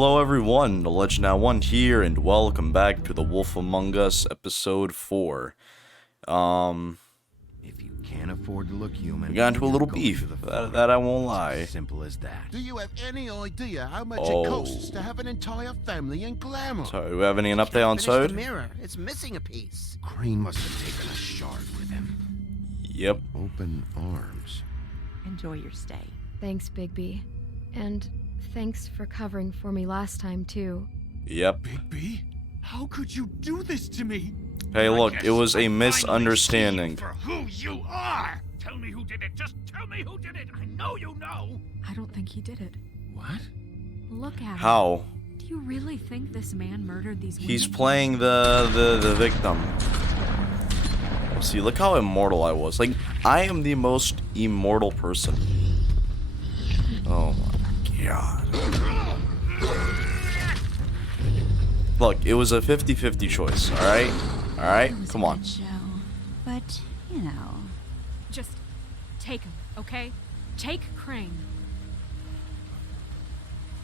Hello everyone, The Legend Now One here, and welcome back to The Wolf Among Us, episode 4. If you can't afford to look human, We got into a you're little going beef, to the that I won't It's lie. as simple as that. Do you have any idea how much Oh. it costs to have an entire family in Glamour? So, do we have any an update on Finish Toad? the mirror. It's missing a piece. Crane must have taken a shard with him. Yep. Open arms. Enjoy your stay. Thanks, Bigby. And thanks for covering for me last time, too. Yep. Bigby, how could you do this to me? Hey look, I it was a guess I'm finally misunderstanding. seeing for who you are. Tell me who did it. Just tell me who did it. I know you know. I don't think he did it. What? Look at him. How? Do you really think this man murdered these women? He's playing the victim. See, look how immortal I was. Like, I am the most immortal person. Oh my god. Look, it was a 50-50 choice, alright? Alright? It was Come a on. good show, but you know, Just take him, okay? Take Crane.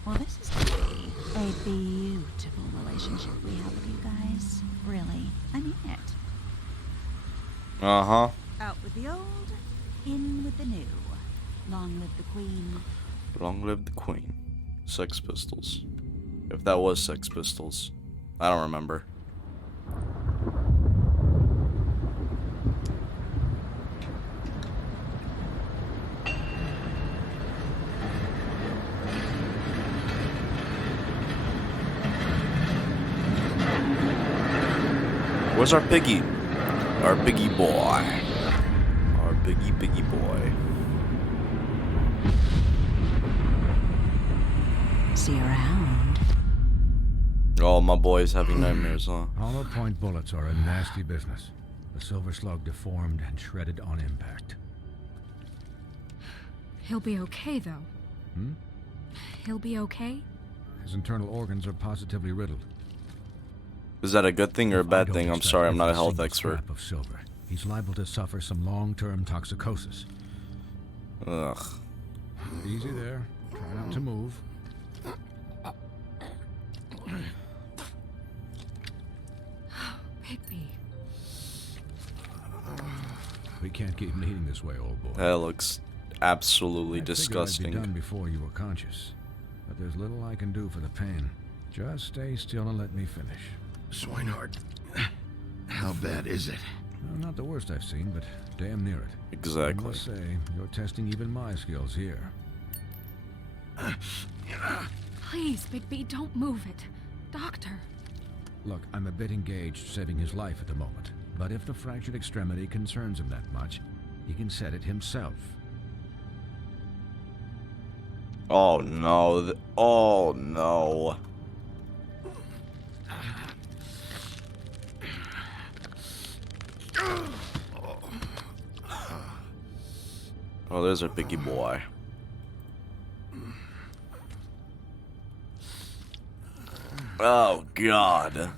well, this is really a beautiful relationship we have with you guys. Really, I mean it. Uh-huh. Out with the old, in with the new. Long live the queen. Long live the Queen. Sex Pistols. If that was Sex Pistols. I don't remember. Where's our piggy? Our piggy boy. Our piggy boy. See you around. Oh, my boy's having nightmares, huh? Hollow point bullets are a nasty business. The silver slug deformed and shredded on impact. He'll be okay, though. He'll be okay? His internal organs are positively riddled. Is that a good thing or a If I bad don't thing? I'm extract sorry, I'm not a every health single expert. scrap of silver, he's liable to suffer some long-term toxicosis. Ugh. Easy there. Try not to move. Bigby. We can't keep bleeding this way, old boy. That looks absolutely I figured I'd be disgusting. done before you were conscious, but there's little I can do for the pain. Just stay still and let me finish. Swinehart, how bad is it? Well, not the worst I've seen, but damn near it. I Exactly. must say, you're testing even my skills here. Please, Bigby, don't move it. Doctor. Look, I'm a bit engaged saving his life at the moment, but if the fractured extremity concerns him that much, he can set it himself. Oh no. Oh no. Oh, there's our piggy boy. Oh god.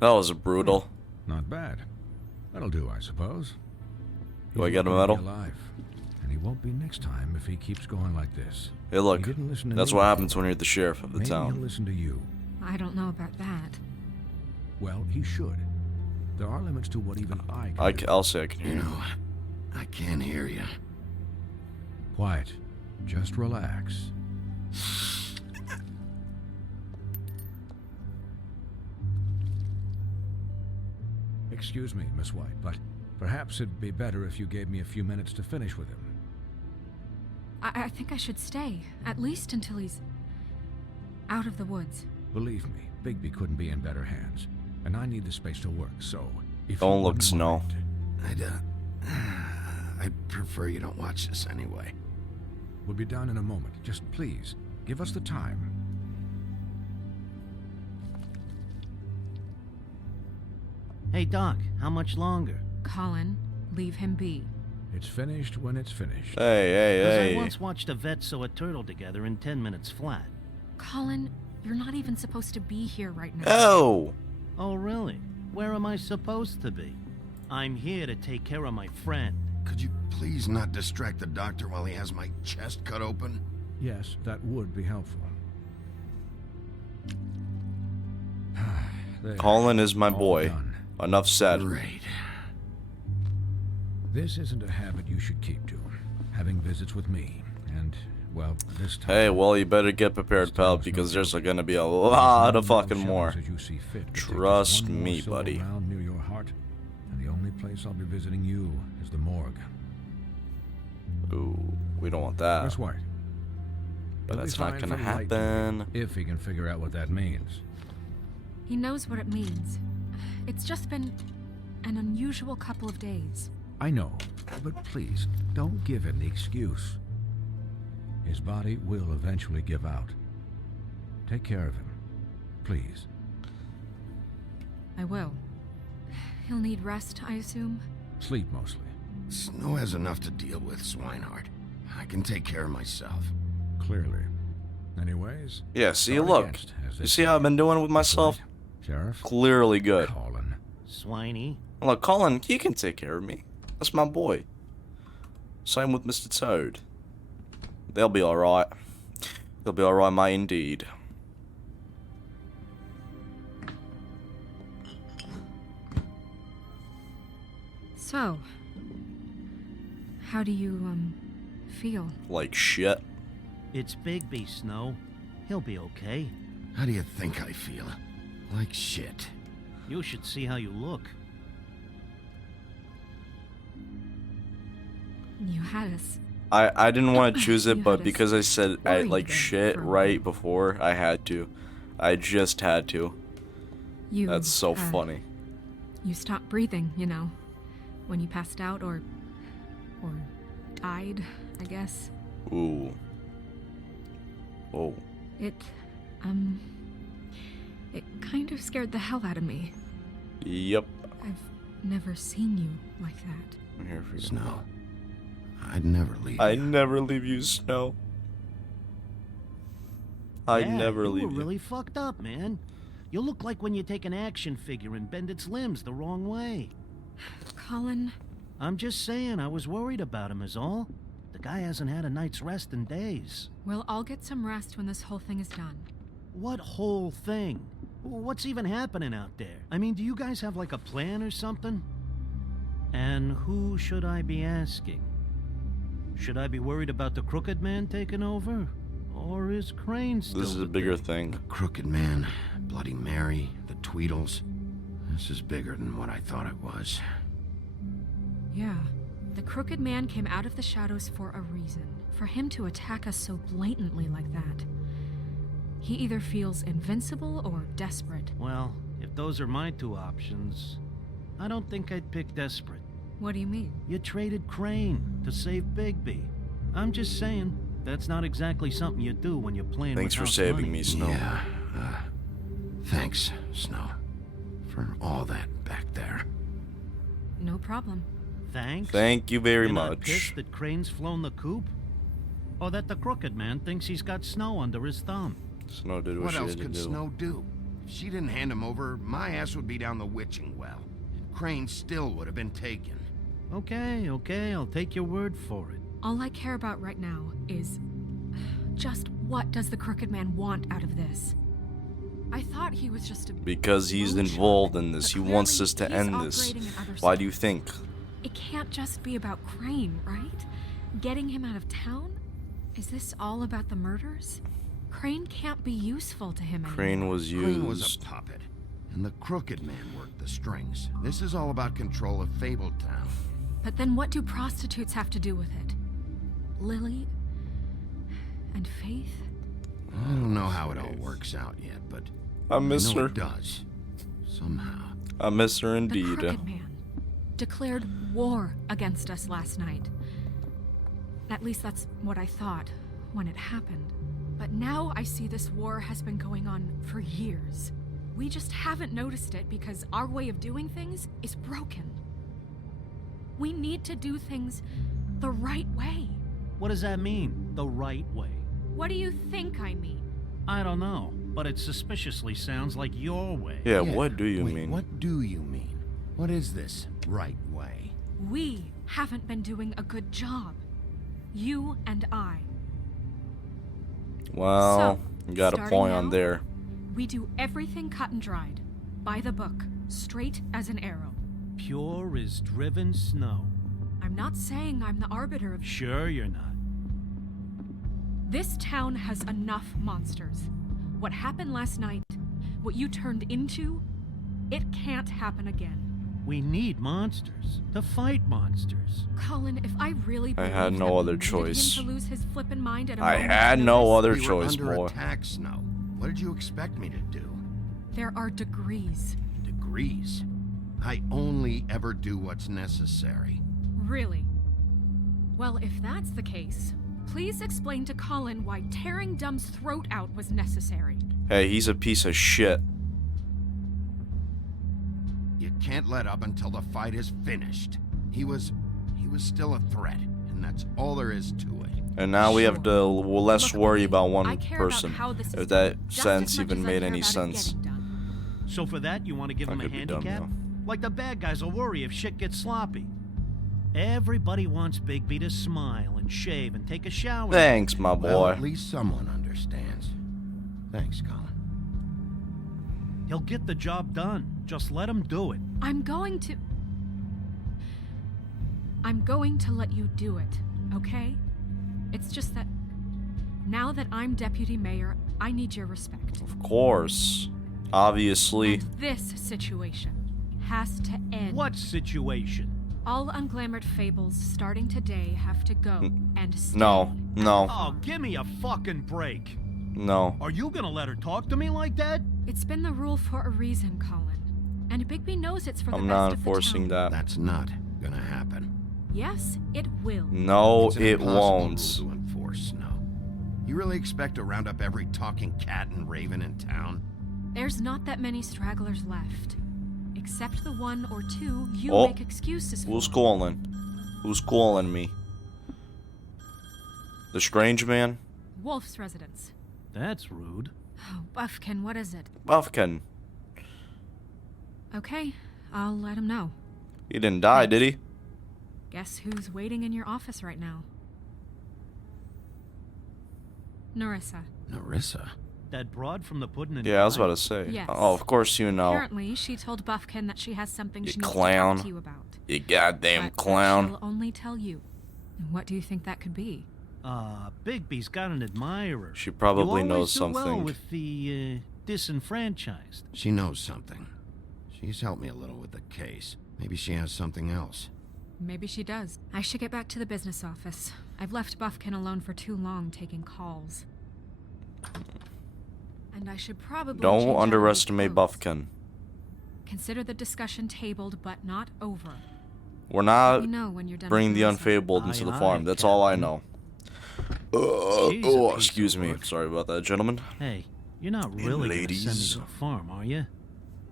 That was brutal. Not bad. That'll do, I suppose. Do I He's get a lucky to be medal? alive, and he won't be next time if he keeps going like this. Hey, look. He didn't listen to That's me. what happens when you're the sheriff of the Maybe he'll town. listen to you. I don't know about that. Well, he should. There are limits to what even I can do. I'll say I can hear You you. know, I can't hear you. Quiet. Just relax. Excuse me, Miss White, but perhaps it'd be better if you gave me a few minutes to finish with him. I think I should stay, at least until he's out of the woods. Believe me, Bigby couldn't be in better hands, and I need the space to work, so if Don't you look wouldn't snow. mind, I'd prefer you don't watch this anyway. we'll be down in a moment. Just please, give us the time. Hey, Doc, how much longer? Colin, leave him be. It's finished when it's finished. Hey, hey, Because hey. I once watched a vet sew a turtle together in 10 minutes flat. Colin, You're not even supposed to be here right now. Oh! Oh, really? Where am I supposed to be? I'm here to take care of my friend. Could you please not distract the doctor while he has my chest cut open? Yes, that would be helpful. There. Colin is my All boy. done. Enough said. Great. This isn't a habit you should keep to. Having visits with me, and, well, this time... Hey, well, you better get prepared, pal, because there's gonna be a lot of fucking more. As you see fit to take just Trust one more me, silver buddy. round near your heart, and the only place I'll be visiting you is the morgue. Ooh, we don't want that. That's right. But He'll be that's not fine gonna for light duty, happen. if he can figure out what that means. He knows what it means. It's just been an unusual couple of days. I know, but please, don't give him the excuse. His body will eventually give out. Take care of him, please. I will. He'll need rest, I assume. Sleep mostly. Snow has enough to deal with, Swinehart. I can take care of myself. Clearly. Anyways. Yeah, see, guard look. against, as they You see say. how I've been doing with myself? Sheriff? Clearly good. Colin. Swiney. Look, Colin, you can take care of me. That's my boy. Same with Mr. Toad. They'll be alright. They'll be alright, my indeed. So, how do you, feel? Like shit. It's Bigby, Snow. He'll be okay. How do you think I feel? Like shit. You should see how you look. You had us. I didn't want to choose You it, but had us because I said I worried like there shit for a right before, I had to. I just had to. You, That's so funny. You stopped breathing, you know, when you passed out or died, I guess. Ooh. Oh. It kind of scared the hell out of me. Yep. I've never seen you like that. I'm here for you. Snow. I'd never leave I you. never leave you, Snow. I Yeah, never you leave were you. really fucked up, man. You look like when you take an action figure and bend its limbs the wrong way. Colin, I'm just saying, I was worried about him is all. The guy hasn't had a night's rest in days. we'll all get some rest when this whole thing is done. What whole thing? What's even happening out there? I mean, do you guys have like a plan or something? And who should I be asking? Should I be worried about the Crooked Man taking over? Or is Crane still This is a the bigger thing? thing. Crooked Man, Bloody Mary, the Tweedles. This is bigger than what I thought it was. Yeah. The Crooked Man came out of the shadows for a reason. For him to attack us so blatantly like that. He either feels invincible or desperate. Well, if those are my two options, I don't think I'd pick desperate. What do you mean? You traded Crane to save Bigby. I'm just saying, that's not exactly something you do when you're playing Thanks with for house saving money. me, Snow. Yeah, thanks, Snow. For all that back there. No problem. Thanks. Thank you very You're not much. pissed that Crane's flown the coop? Or that the Crooked Man thinks he's got Snow under his thumb? Snow did what What she else had to could do. Snow do? If she didn't hand him over, my ass would be down the witching well. And Crane still would have been taken. Okay, I'll take your word for it. All I care about right now is just what does the Crooked Man want out of this? I thought he was just a Because he's moonshot, involved in this. but He wants clearly us to he's end this. operating in other Why do you stuff. think? It can't just be about Crane, right? Getting him out of town? Is this all about the murders? Crane can't be useful to him anymore. Crane was Crane was a used. puppet. And the Crooked Man worked the strings. This is all about control of Fabletown. But then what do prostitutes have to do with it? Lily? And Faith? I don't know how it all works out yet, but I miss know her. it does. Somehow. I miss her The indeed. Crooked Man declared war against us last night. At least that's what I thought when it happened. But now I see this war has been going on for years. We just haven't noticed it because our way of doing things is broken. We need to do things the right way. What does that mean, the right way? What do you think I mean? I don't know. but it suspiciously sounds like your way. Yeah, what do you wait, mean? What do you mean? What is this right way? We haven't been doing a good job. You and I. Well, So, you got a starting point on now, there. We do everything cut and dried. By the book. Straight as an arrow. Pure as driven snow. I'm not saying I'm the arbiter of... Sure you're not. This town has enough monsters. What happened last night, what you turned into, it can't happen again. We need monsters to fight monsters. Colin, if I really I believed had no that we other needed choice. him to lose his flippin' mind at a I moment's had no notice, other We were choice, under boy. attack, Snow. What did you expect me to do? There are degrees. Degrees. I only ever do what's necessary. Really? Well, if that's the case, please explain to Colin why tearing Dumb's throat out was necessary. Hey, he's a piece of shit. You can't let up until the fight is finished. He was still a threat, and that's all there is to it. And now we have to less Look, worry about I one care person. about how this is If done, that just sense as much even as I made care any about it sense. getting done. So for that, you want to give I them a could be dumb, handicap? though. Like the bad guys will worry if shit gets sloppy. Everybody wants Bigby to smile and shave and take a shower. Thanks, my Well, boy. at least someone understands. Thanks, Colin. He'll get the job done. Just let him do it. I'm going to let you do it, okay? It's just that now that I'm deputy mayor, I need your respect. Of course. Obviously. And this situation has to end. What situation? All unglamored fables starting today have to go and stay. No. No. Oh, give me a fucking break. No. Are you gonna let her talk to me like that? It's been the rule for a reason, Colin. And Bigby knows it's for the I'm best not of the enforcing town. that. That's not gonna happen. Yes, it will. No, It's an it impossible won't. rule to enforce, Snow. You really expect to round up every talking cat and raven in town? There's not that many stragglers left. Except the one or two you Oh, make excuses for. Who's calling? Who's calling me? The strange man? Wolf's residence. That's rude. Oh, Buffkin, what is it? Buffkin. Okay, I'll let him know. He didn't die, did he? Guess who's waiting in your office right now? Narissa. Narissa? That broad from the pudding and Yeah, I was pie? about to say. Yes. Oh, of course you know. Apparently, she told Buffkin that she has something You she needs clown. to talk to you about. You goddamn But that clown. she'll only tell you. What do you think that could be? Bigby's got an admirer. She probably you knows always do well something. with the, disenfranchised. She knows something. She's helped me a little with the case. Maybe she has something else. Maybe she does. I should get back to the business office. I've left Buffkin alone for too long taking calls. And I should probably change Don't out my underestimate clothes. Buffkin. Consider the discussion tabled, but not over. We're Let not me know when you're done bringing with the Narissa. unfabled into the Aye, farm. aye, That's all I Captain. know. She's a Oh, piece excuse of me. work. Sorry about that, gentlemen. Hey, you're not really gonna send me ladies. to the farm, are you?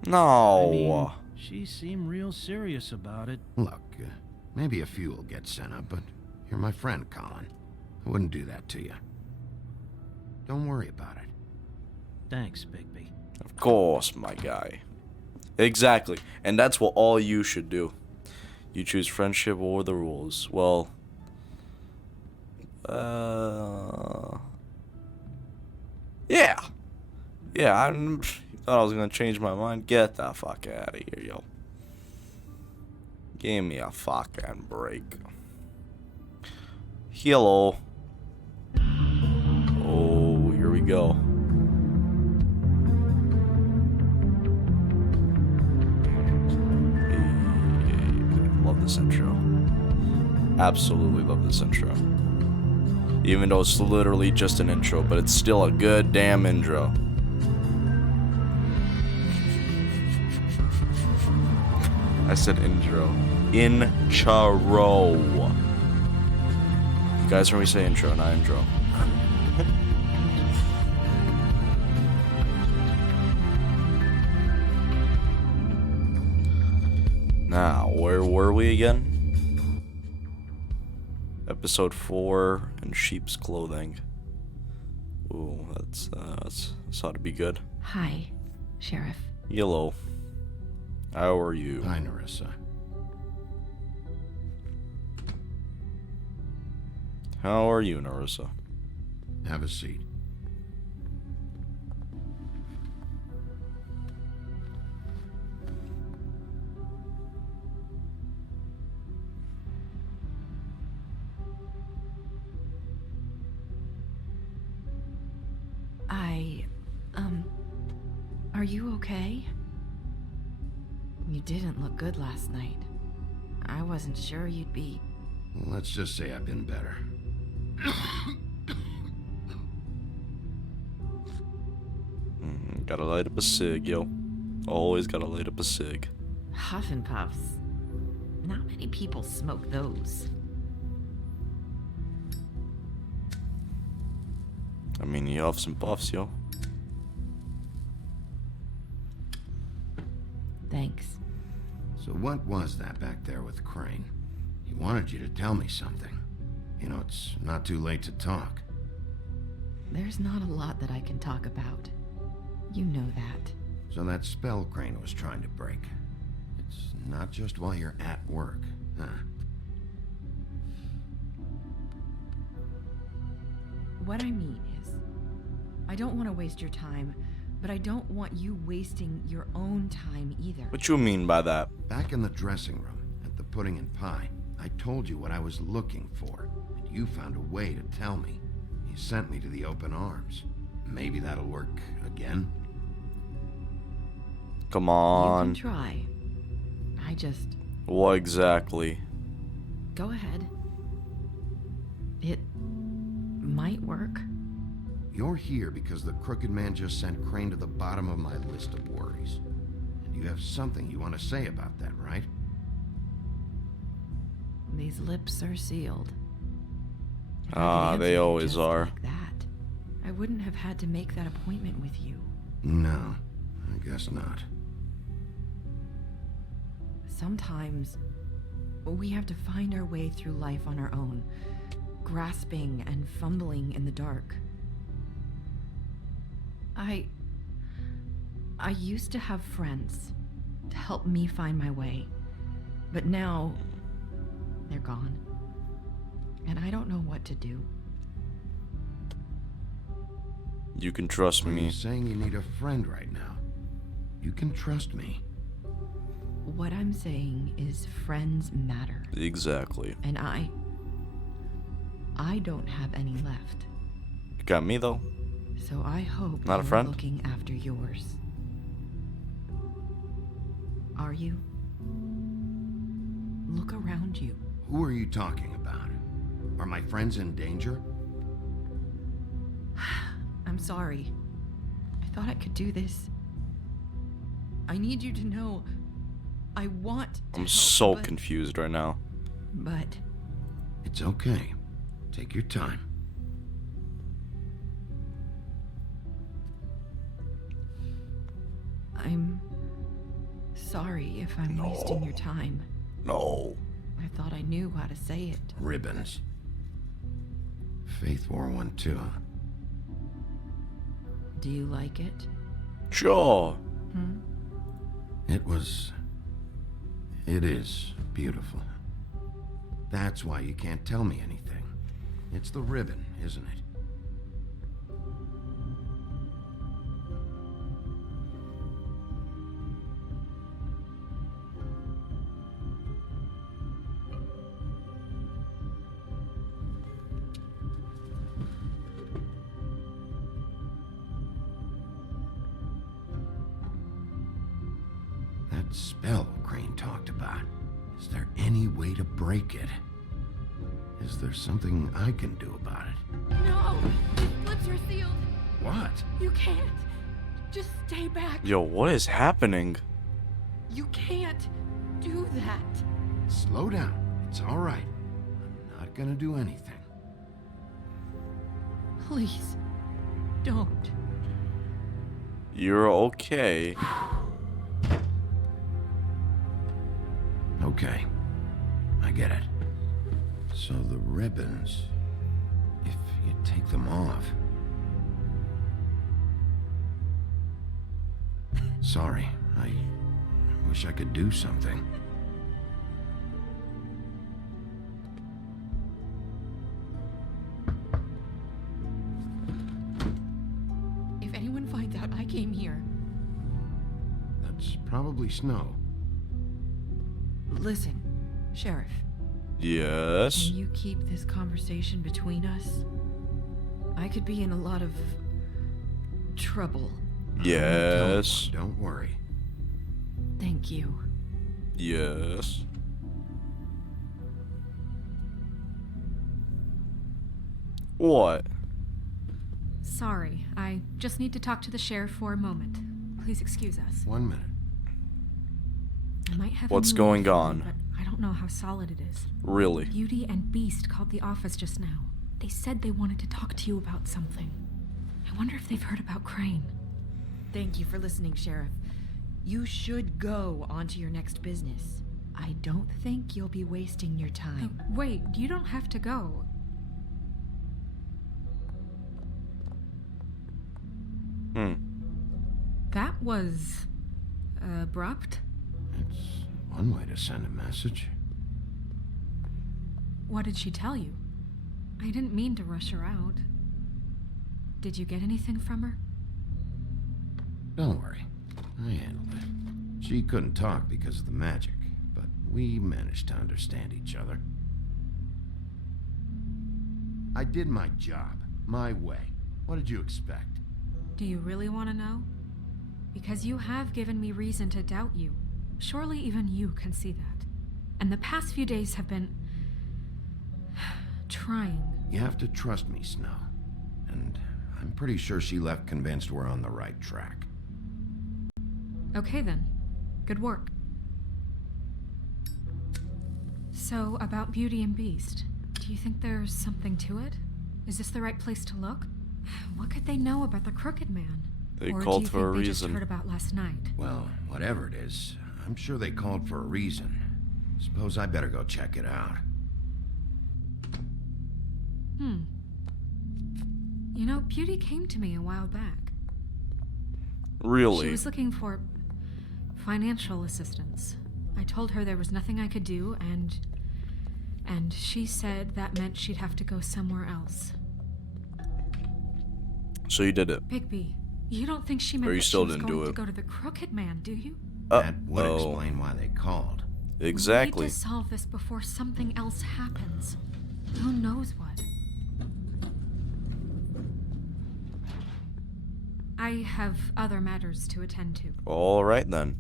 No. I mean, she seemed real serious about it. Look, maybe a few will get sent up, but you're my friend, Colin. I wouldn't do that to you. Don't worry about it. Thanks, Bigby. Of course, my guy. Exactly. And that's what all you should do. You choose friendship over the rules. Well, yeah. Yeah, I thought I was going to change my mind. Get the fuck out of here, yo. Give me a fucking break. Hello. Oh, here we go. Love this intro. Absolutely love this intro. Even though it's literally just an intro, but it's still a good damn intro. I said intro. Intro. You guys heard me say intro, not intro. Now, where were we again? Episode 4 in sheep's clothing. Ooh, that's ought to be good. Hi, Sheriff. Yellow. How are you? Hi, Nerissa. How are you, Nerissa? Have a seat. Are you okay? You didn't look good last night. I wasn't sure you'd be... Let's just say I've been better. Gotta light up a cig, yo. Always gotta light up a cig. Huff and puffs. Not many people smoke those. I mean, you have some puffs, yo. Thanks. So what was that back there with Crane? He wanted you to tell me something. You know, it's not too late to talk. There's not a lot that I can talk about. You know that. So that spell Crane was trying to break. It's not just while you're at work, huh? What I mean is, I don't want to waste your time, but I don't want you wasting your own time either. What you mean by that? Back in the dressing room, at the Pudding and Pie, I told you what I was looking for, and you found a way to tell me. You sent me to the open arms. Maybe that'll work again? Come on. You can try. I just... What exactly? Go ahead. It might work. You're here because the Crooked Man just sent Crane to the bottom of my list of worries. And you have something you want to say about that, right? These lips are sealed. If I could Ah, they answer you always just are. like that, I wouldn't have had to make that appointment with you. No, I guess not. Sometimes we have to find our way through life on our own, grasping and fumbling in the dark. I used to have friends to help me find my way, but now they're gone, and I don't know what to do. You can trust Are me. you saying you need a friend right now? You can trust me. What I'm saying is friends matter, Exactly. and I don't have any left. You got me though. So I hope Not a you're friend? looking after yours. Are you? Look around you. Who are you talking about? Are my friends in danger? I'm sorry. I thought I could do this. I need you to know I want to I'm help, so but, confused right now. But It's okay. Take your time. I'm sorry if I'm wasting your time. No. I thought I knew how to say it. Ribbons. Faith wore one too. Do you like it? Sure. It is beautiful. That's why you can't tell me anything. It's the ribbon, isn't it? That spell Crane talked about. Is there any way to break it? Is there something I can do about it? No! These lips are sealed. What? You can't. Just stay back. Yo, what is happening? You can't do that. Slow down. It's all right. I'm not gonna do anything. Please, don't. You're okay. Okay. I get it. So the ribbons, if you take them off, Sorry, I wish I could do something. If anyone finds out I came here, That's probably Snow. listen, Sheriff. Yes. Can you keep this conversation between us? I could be in a lot of trouble. Yes. Don't worry. Thank you. Yes. What? Sorry, I just need to talk to the sheriff for a moment. Please excuse us. 1 minute. I might have What's a new going phone, on? But I don't know how solid it is. Really? Beauty and Beast called the office just now. They said they wanted to talk to you about something. I wonder if they've heard about Crane. Thank you for listening, Sheriff. You should go on to your next business. I don't think you'll be wasting your time. Wait, you don't have to go. That was abrupt. It's one way to send a message. What did she tell you? I didn't mean to rush her out. Did you get anything from her? Don't worry. I handled it. She couldn't talk because of the magic, but we managed to understand each other. I did my job, my way. What did you expect? Do you really want to know? Because you have given me reason to doubt you. Surely even you can see that. And the past few days have been... trying. You have to trust me, Snow. And I'm pretty sure she left convinced we're on the right track. Okay then. Good work. So, about Beauty and Beast, do you think there's something to it? Is this the right place to look? What could they know about the Crooked Man? They or called do you for a think they just reason. heard about last night? Well, whatever it is, I'm sure they called for a reason. Suppose I better go check it out. You know, Beauty came to me a while back. Really? She was looking for financial assistance. I told her there was nothing I could do, and she said that meant she'd have to go somewhere else. So you did it. Bigby, you don't think she meant Or you that still she was didn't going do to it. go to the Crooked Man, do you? That would Uh-oh. explain why they called. Exactly. We need to solve this before something else happens. Who knows what? I have other matters to attend to. All right then.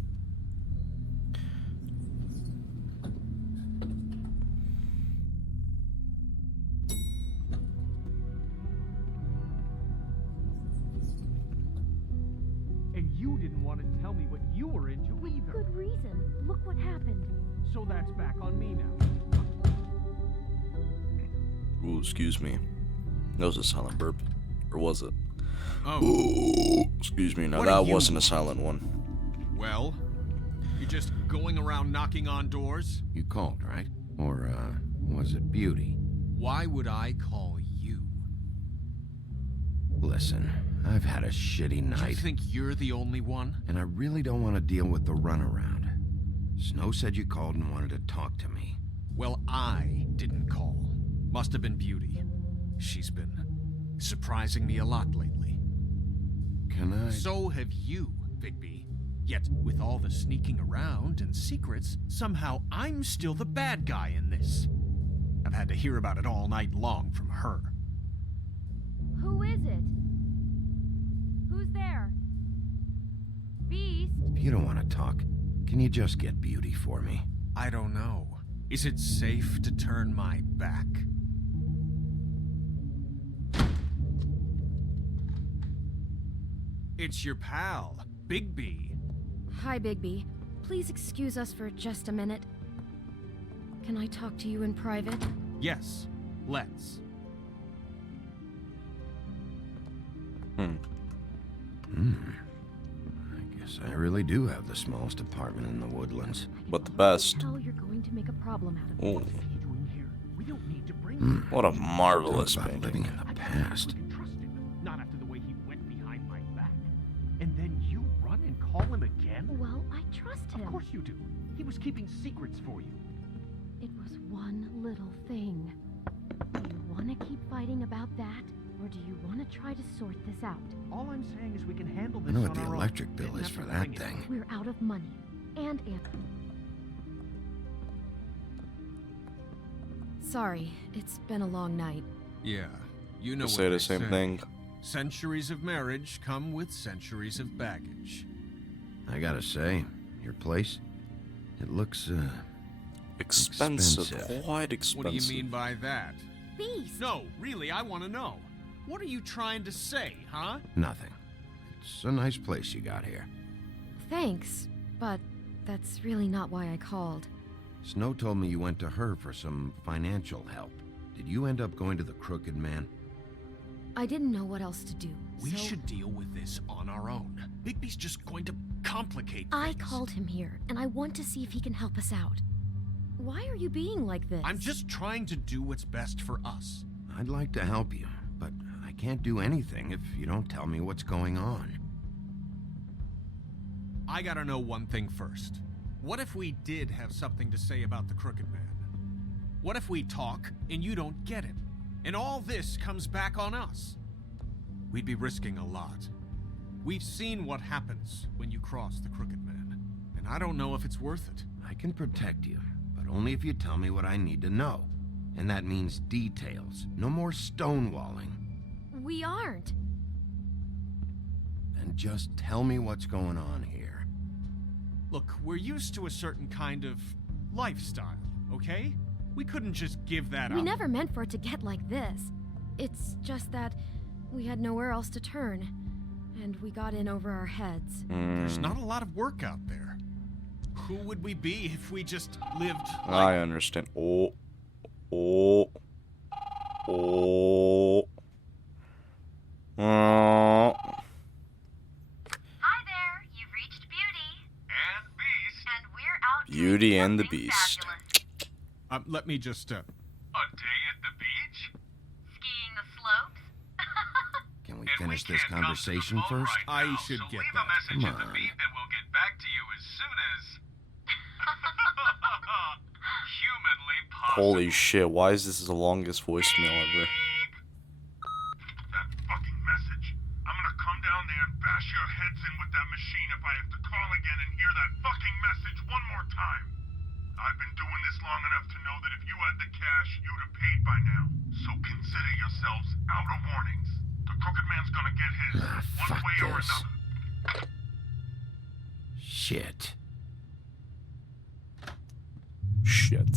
And you didn't want to tell me what you were into either. Good reason. Look what happened. So that's back on me now. Ooh, excuse me. That was a silent burp. Or was it? Oh, Ooh, excuse me. No, What that do you wasn't a want? silent one. well, you just going around knocking on doors? You called, right? Or, was it Beauty? Why would I call you? Listen, I've had a shitty You night, think you're the only one? and I really don't want to deal with the runaround. Snow said you called and wanted to talk to me. Well, I didn't call. Must have been Beauty. She's been surprising me a lot lately. Can I? So have you, Bigby. Yet, with all the sneaking around and secrets, somehow I'm still the bad guy in this. I've had to hear about it all night long from her. Who is it? Who's there? Beast? If you don't want to talk, can you just get Beauty for me? I don't know. Is it safe to turn my back? It's your pal, Bigby. Hi, Bigby. Please excuse us for just a minute. Can I talk to you in private? Yes, let's. I guess I really do have the smallest apartment in the Woodlands. But the best. Tell you're going to make a problem out of Ooh. it. What are you doing here? We don't need to bring What a marvelous Talk about painting. living in the past. I trust him. Not after the way he went behind my back. And then you run and call call him again? Well, I trust him. Of course you do. He was keeping secrets for you. It was one little thing. Do you want to keep fighting about that? Or do you want to try to sort this out? All I'm saying is we can handle I this know on what the our own. electric bill Didn't is have for to that bring it. thing. We're out of money. And Sorry, it's been a long night. Yeah, you know They what say the they same say. thing. Centuries of marriage come with centuries of baggage. I gotta say, your place, it looks, Expensive. Expensive. Quite expensive. What do you mean by that? Beast! No, really, I want to know. What are you trying to say, huh? nothing. It's a nice place you got here. Thanks, but that's really not why I called. Snow told me you went to her for some financial help. Did you end up going to the Crooked Man? I didn't know what else to do. We so should deal with this on our own. Bigby's just going to complicate I things. called him here, and I want to see if he can help us out. Why are you being like this? I'm just trying to do what's best for us. I'd like to help you, but I can't do anything if you don't tell me what's going on. I gotta know one thing first. What if we did have something to say about the Crooked Man? What if we talk and you don't get him? And all this comes back on us? We'd be risking a lot. We've seen what happens when you cross the Crooked Man, and I don't know if it's worth it. I can protect you, but only if you tell me what I need to know. And that means details. No more stonewalling. We aren't. Then just tell me what's going on here. Look, we're used to a certain kind of lifestyle, okay? We couldn't just give that up. We never meant for it to get like this. It's just that we had nowhere else to turn, and we got in over our heads. There's not a lot of work out there. Who would we be if we just lived like... I understand. Oh. Oh. Oh. Hi there, you've reached Beauty. And Beast. And we're out Beauty doing and the something Beast. fabulous. Let me just, A day at the beach? Skiing the slopes. Can we And finish we this can't come to the conversation phone first? right now, I should so get leave that. a message Come at the on. beep and we'll get back to you as soon as... humanly possible. Holy shit, why is this the longest voicemail ever? That fucking message. I'm gonna come down there and bash your heads in with that machine if I have to call again and hear that fucking message one more time. I've been doing this long enough to know that if you had the cash, you'd have paid by now. So consider yourselves out of warnings. The Crooked Man's gonna get his, one fuck way or this. another. Shit. Shit.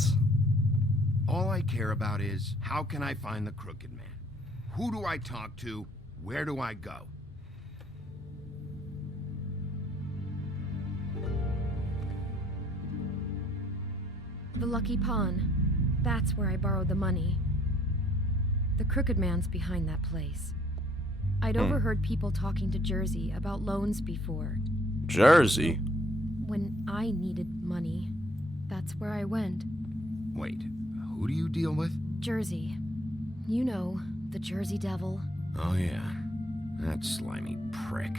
All I care about is, how can I find the Crooked Man? Who do I talk to? Where do I go? The Lucky Pawn. That's where I borrowed the money. The Crooked Man's behind that place. I'd overheard people talking to Jersey about loans before. Jersey? When I needed money, that's where I went. Wait, who do you deal with? Jersey. You know, the Jersey Devil. Oh yeah, that slimy prick.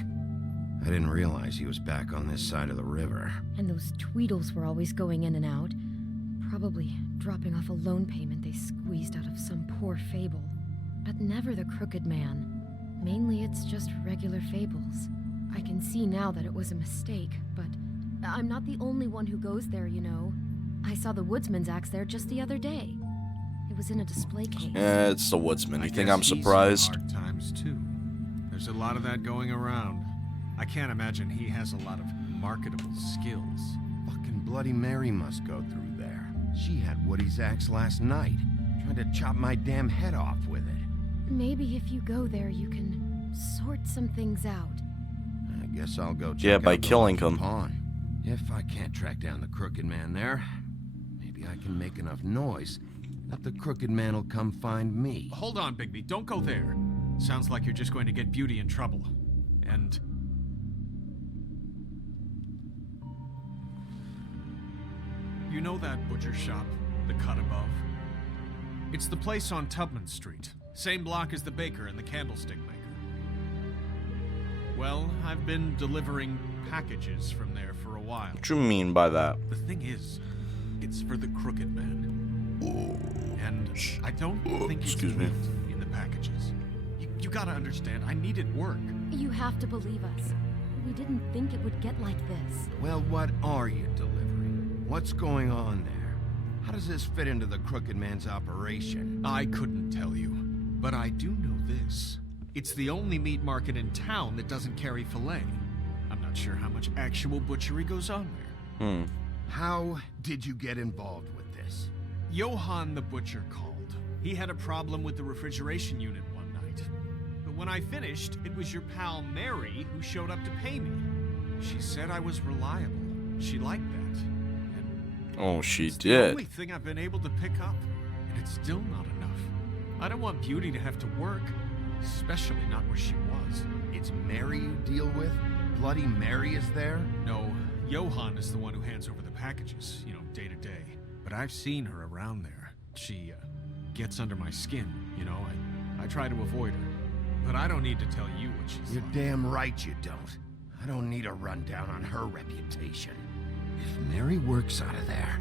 I didn't realize he was back on this side of the river. And those Tweedles were always going in and out. Probably dropping off a loan payment they squeezed out of some poor fable. But never the Crooked Man. Mainly it's just regular fables. I can see now that it was a mistake, but I'm not the only one who goes there, you know. I saw the Woodsman's axe there just the other day. It was in a display case. It's the Woodsman. You think guess I'm he's in surprised? hard times too. There's a lot of that going around. I can't imagine he has a lot of marketable skills. Fucking Bloody Mary must go through there. She had Woody's axe last night, trying to chop my damn head off with it. Maybe if you go there, you can sort some things out. I guess I'll go check Yeah, by out the killing Lucky him. Pawn. If I can't track down the Crooked Man there, maybe I can make enough noise that the Crooked Man will come find me. Hold on, Bigby. Don't go there. Sounds like you're just going to get Beauty in trouble. And... you know that butcher shop, the cut above? It's the place on Tubman Street. Same block as the baker and the candlestick maker. Well, I've been delivering packages from there for a while. What you mean by that? The thing is, it's for the Crooked Man. And I don't think it's excuse me. meat in the packages. You gotta understand, I needed work. You have to believe us. We didn't think it would get like this. Well, what are you delivering? What's going on there? How does this fit into the Crooked Man's operation? I couldn't tell you, but I do know this. It's the only meat market in town that doesn't carry filet. I'm not sure how much actual butchery goes on there. How did you get involved with this? Johann the butcher called. He had a problem with the refrigeration unit one night. But when I finished, it was your pal Mary who showed up to pay me. She said I was reliable. She liked that. And Oh, she it's the did. only thing I've been able to pick up, and it's still not enough. I don't want Beauty to have to work, especially not where she was. It's Mary you deal with? Bloody Mary is there? No, Johann is the one who hands over the packages, day to day. But I've seen her around there. She, gets under my skin, I try to avoid her. But I don't need to tell you what she's You're like. damn right you don't. I don't need a rundown on her reputation. If Mary works out of there,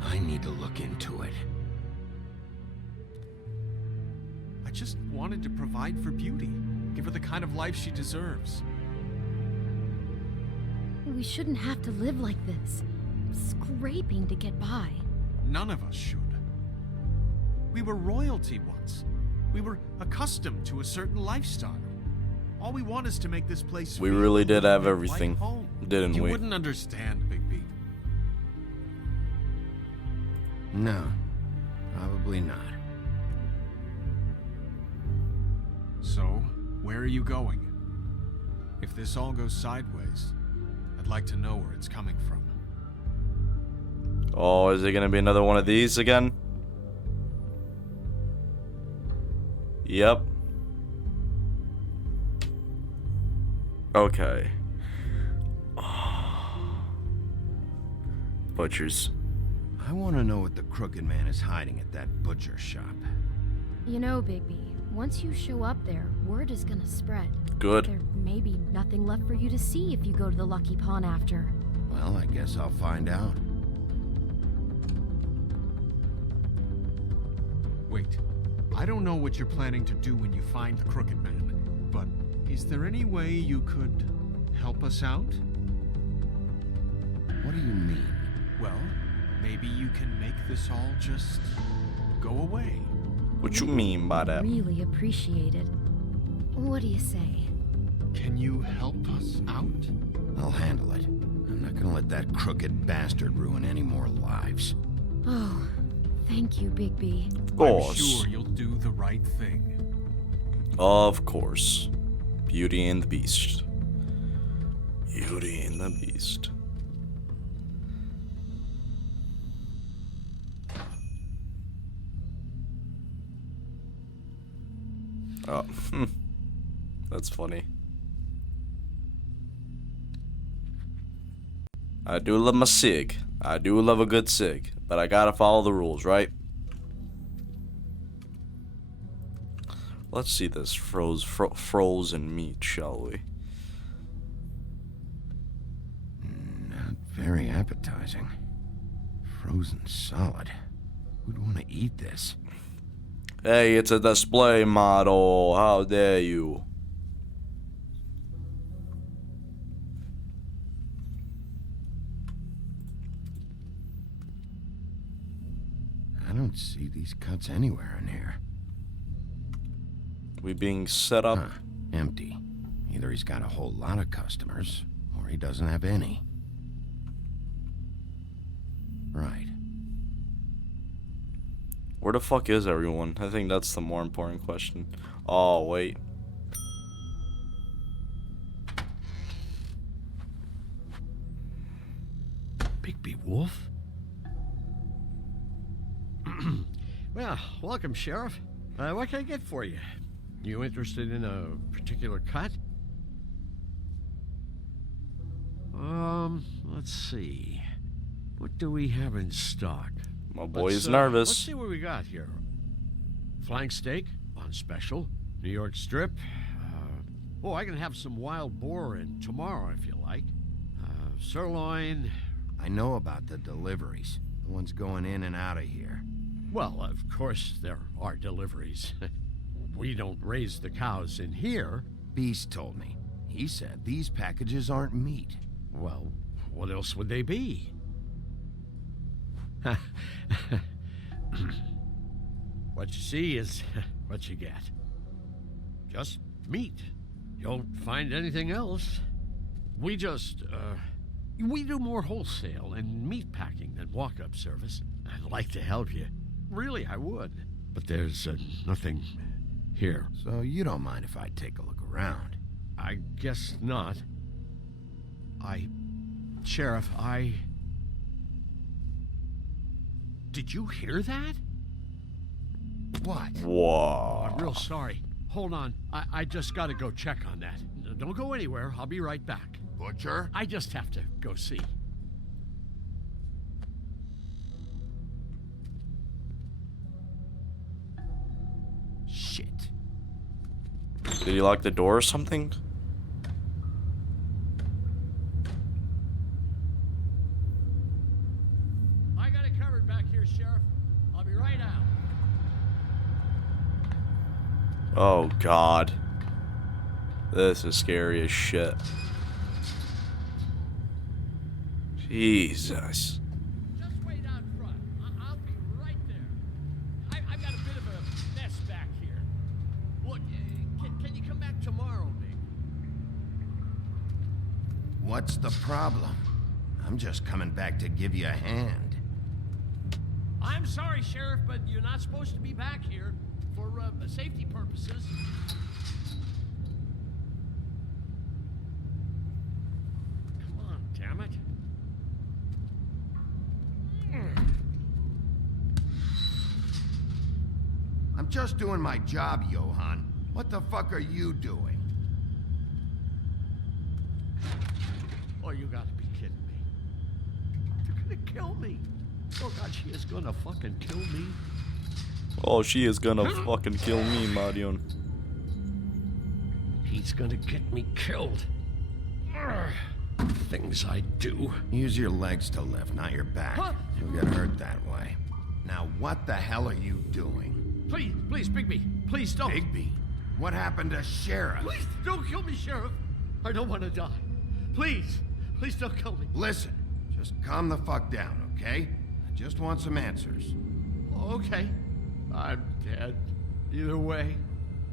I need to look into it. I just wanted to provide for Beauty. Give her the kind of life she deserves. We shouldn't have to live like this. Scraping to get by. None of us should. We were royalty once. We were accustomed to a certain lifestyle. All we want is to make this place We feel really did have like everything, home. didn't You we? wouldn't understand, Bigby. No, probably not. So, where are you going? If this all goes sideways, I'd like to know where it's coming from. Oh, is it gonna be another one of these again? Yep. Okay. Butchers. I want to know what the Crooked Man is hiding at that butcher shop. You know, Bigby, once you show up there, word is gonna spread. Good. There may be nothing left for you to see if you go to the Lucky Pawn after. Well, I guess I'll find out. Wait, I don't know what you're planning to do when you find the Crooked Man, but is there any way you could help us out? What do you mean? Well, maybe you can make this all just go away. What you mean by that? Really appreciate it. What do you say? Can you help us out? I'll handle it. I'm not gonna let that crooked bastard ruin any more lives. Oh, thank you, Bigby. Of course. I'm sure you'll do the right thing. Of course. Beauty and the Beast. Beauty and the Beast. Oh, that's funny. I do love my SIG. I do love a good SIG, but I gotta follow the rules, right? Let's see this frozen meat, shall we? Not very appetizing. Frozen solid. Who'd want to eat this? Hey, it's a display model. How dare you? I don't see these cuts anywhere in here. We being set up? Huh, empty. Either he's got a whole lot of customers, or he doesn't have any. Right. Where the fuck is everyone? I think that's the more important question. Oh, wait. Bigby Wolf? Well, welcome, Sheriff. What can I get for you? You interested in a particular cut? Let's see. What do we have in stock? My boy is nervous. Let's see what we got here. Flank steak on special. New York strip. I can have some wild boar in tomorrow if you like. sirloin. I know about the deliveries. The ones going in and out of here. Well, of course there are deliveries. We don't raise the cows in here. Beast told me. He said these packages aren't meat. Well, what else would they be? What you see is what you get. Just meat. You don't find anything else. We just, we do more wholesale and meat packing than walk-up service. I'd like to help you. Really, I would. But there's nothing here. So you don't mind if I take a look around? I guess not. Sheriff, Did you hear that? What? Whoa. I'm real sorry. Hold on. I just gotta go check on that. Don't go anywhere. I'll be right back. Butcher? I just have to go see. Shit. Did you lock the door or something? I got it covered back here, Sheriff. I'll be right out. Oh, God. This is scary as shit. Jesus. Just wait out front. I'll be right there. I've got a bit of a mess back here. Look, can you come back tomorrow, maybe? What's the problem? I'm just coming back to give you a hand. I'm sorry, Sheriff, but you're not supposed to be back here for safety purposes. Come on, damn it. I'm just doing my job, Johan. What the fuck are you doing? Oh, you gotta be kidding me. They're gonna kill me. Oh, God, she is gonna fucking kill me. Oh, she is gonna fucking kill me, Marion. He's gonna get me killed. Things I do. Use your legs to lift, not your back. Huh? You'll get hurt that way. Now, what the hell are you doing? Please, Bigby, please don't. Bigby? What happened to Sheriff? Please don't kill me, Sheriff. I don't want to die. Please don't kill me. Listen, just calm the fuck down, okay? I just want some answers. Okay, I'm dead. Either way,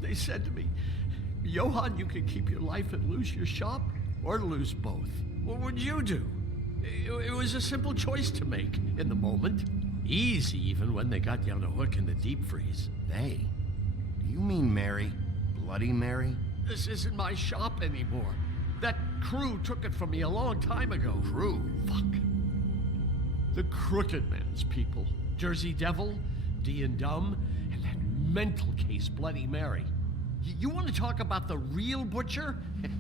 they said to me, Johan, you can keep your life and lose your shop, or lose both. What would you do? It was a simple choice to make in the moment. Easy, even when they got you on a hook in the deep freeze. They? Do you mean Mary? Bloody Mary? This isn't my shop anymore. That crew took it from me a long time ago. Crew? Fuck. The Crooked Man's people. Jersey Devil, D and Dumb, and that mental case, Bloody Mary. You want to talk about the real butcher?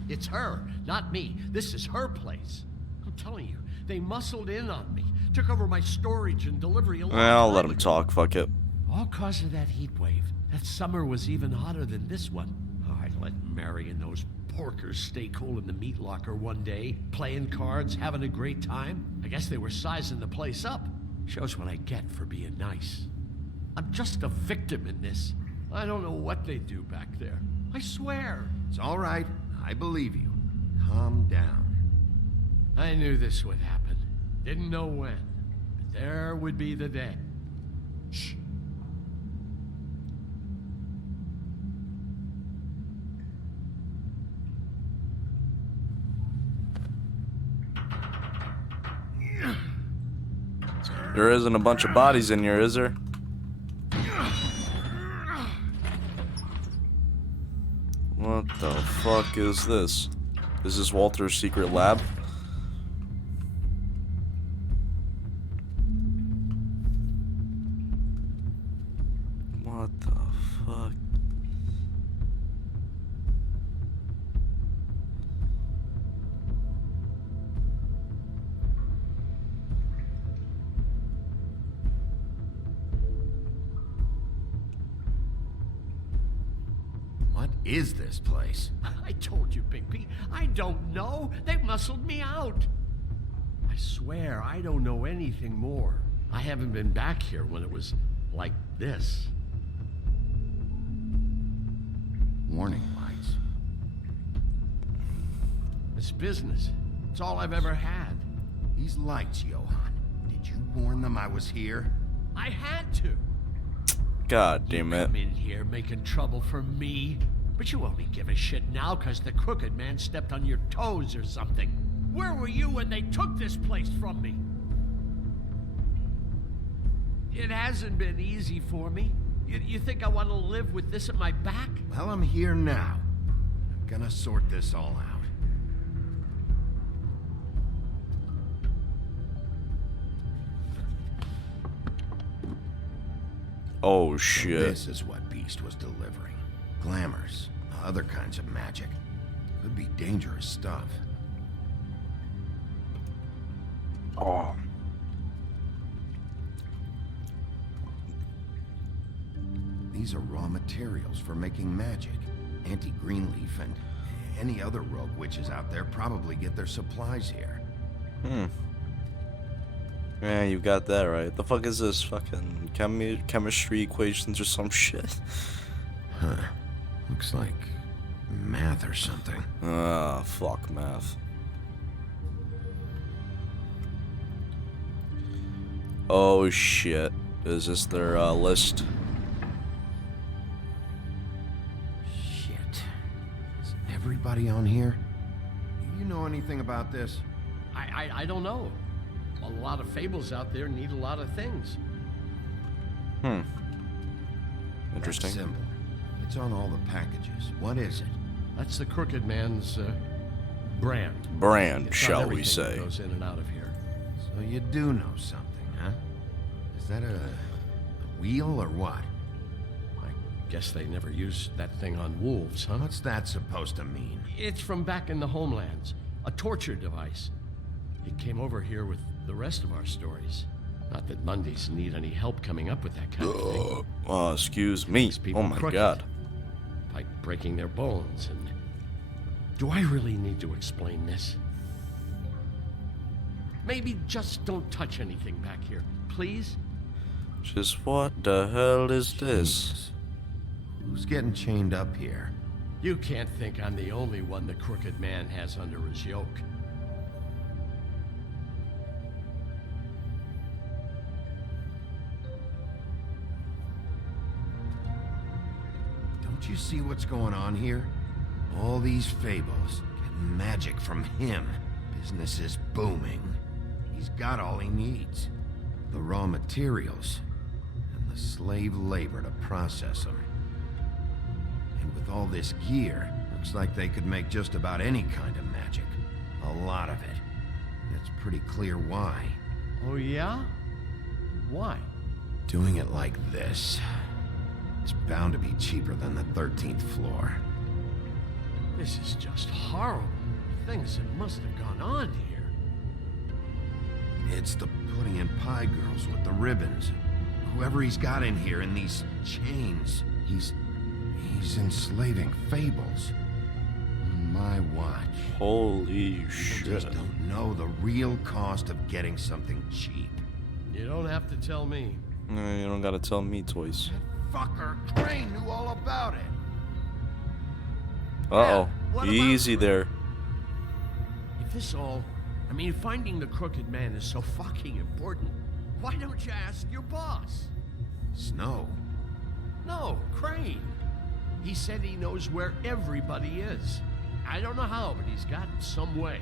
It's her, not me. This is her place. I'm telling you, they muscled in on me. Took over my storage and delivery a long I'll let time him ago. talk, fuck it. All cause of that heat wave. That summer was even hotter than this one. Oh, I let Mary and those porkers stay cool in the meat locker one day, playing cards, having a great time. I guess they were sizing the place up. Shows what I get for being nice. I'm just a victim in this. I don't know what they do back there. I swear. It's all right. I believe you. Calm down. I knew this would happen. Didn't know when. But there would be the day. Shh. There isn't a bunch of bodies in here, is there? What the fuck is this? Is this Walter's secret lab? What the fuck? What is this place? I told you, Bigby. I don't know. They muscled me out. swear I don't know anything more. I haven't been back here when it was like this. Warning lights. It's business. It's all I've ever had. These lights, Johan. Did you warn them I was here? I had to. God damn it. Come in here making trouble for me. But you only give a shit now because the Crooked Man stepped on your toes or something. Where were you when they took this place from me? It hasn't been easy for me. You think I want to live with this at my back? Well, I'm here now. I'm gonna sort this all out. Oh, So shit. this is what Beast was delivering. Glamours, other kinds of magic. Could be dangerous stuff. Oh. These are raw materials for making magic. Auntie Greenleaf and any other rogue witches out there probably get their supplies here. Yeah, you got that right. The fuck is this? Fucking chemistry equations or some shit? Huh. Looks like math or something. Ah, fuck math. Oh shit. Is this their list? Shit. Is everybody on here? Do you know anything about this? I don't know. A lot of fables out there need a lot of things. Interesting. That symbol. It's on all the packages. What is it? That's the Crooked Man's brand. Brand, It's shall on we everything that say. goes in and out of here. So you do know something, huh? Is that a wheel or what? I guess they never used that thing on wolves, huh? What's that supposed to mean? It's from back in the homelands. A torture device. It came over here with the rest of our stories. Not that Mundies need any help coming up with that kind of thing. Oh, excuse me. Makes people Oh my crooked god. By breaking their bones and... Do I really need to explain this? Maybe just don't touch anything back here, please? Just what the hell is this? Who's getting chained up here? You can't think I'm the only one the Crooked Man has under his yoke. Don't you see what's going on here? All these fables, getting magic from him. Business is booming. He's got all he needs. The raw materials, and the slave labor to process them. And with all this gear, looks like they could make just about any kind of magic. A lot of it. It's pretty clear why. Oh yeah? Why? Doing it like this, it's bound to be cheaper than the 13th floor. This is just horrible. Things that must have gone on here. It's the pudding and pie girls with the ribbons. Whoever he's got in here in these chains, he's enslaving fables. On my watch. Holy People shit. just don't know the real cost of getting something cheap. You don't have to tell me. No, you don't gotta tell me twice. Fucker Crane knew all about it. Uh-oh. what about- Easy there. If this all... I mean, finding the Crooked Man is so fucking important. Why don't you ask your boss? Snow. No, Crane. He said he knows where everybody is. I don't know how, but he's got some way.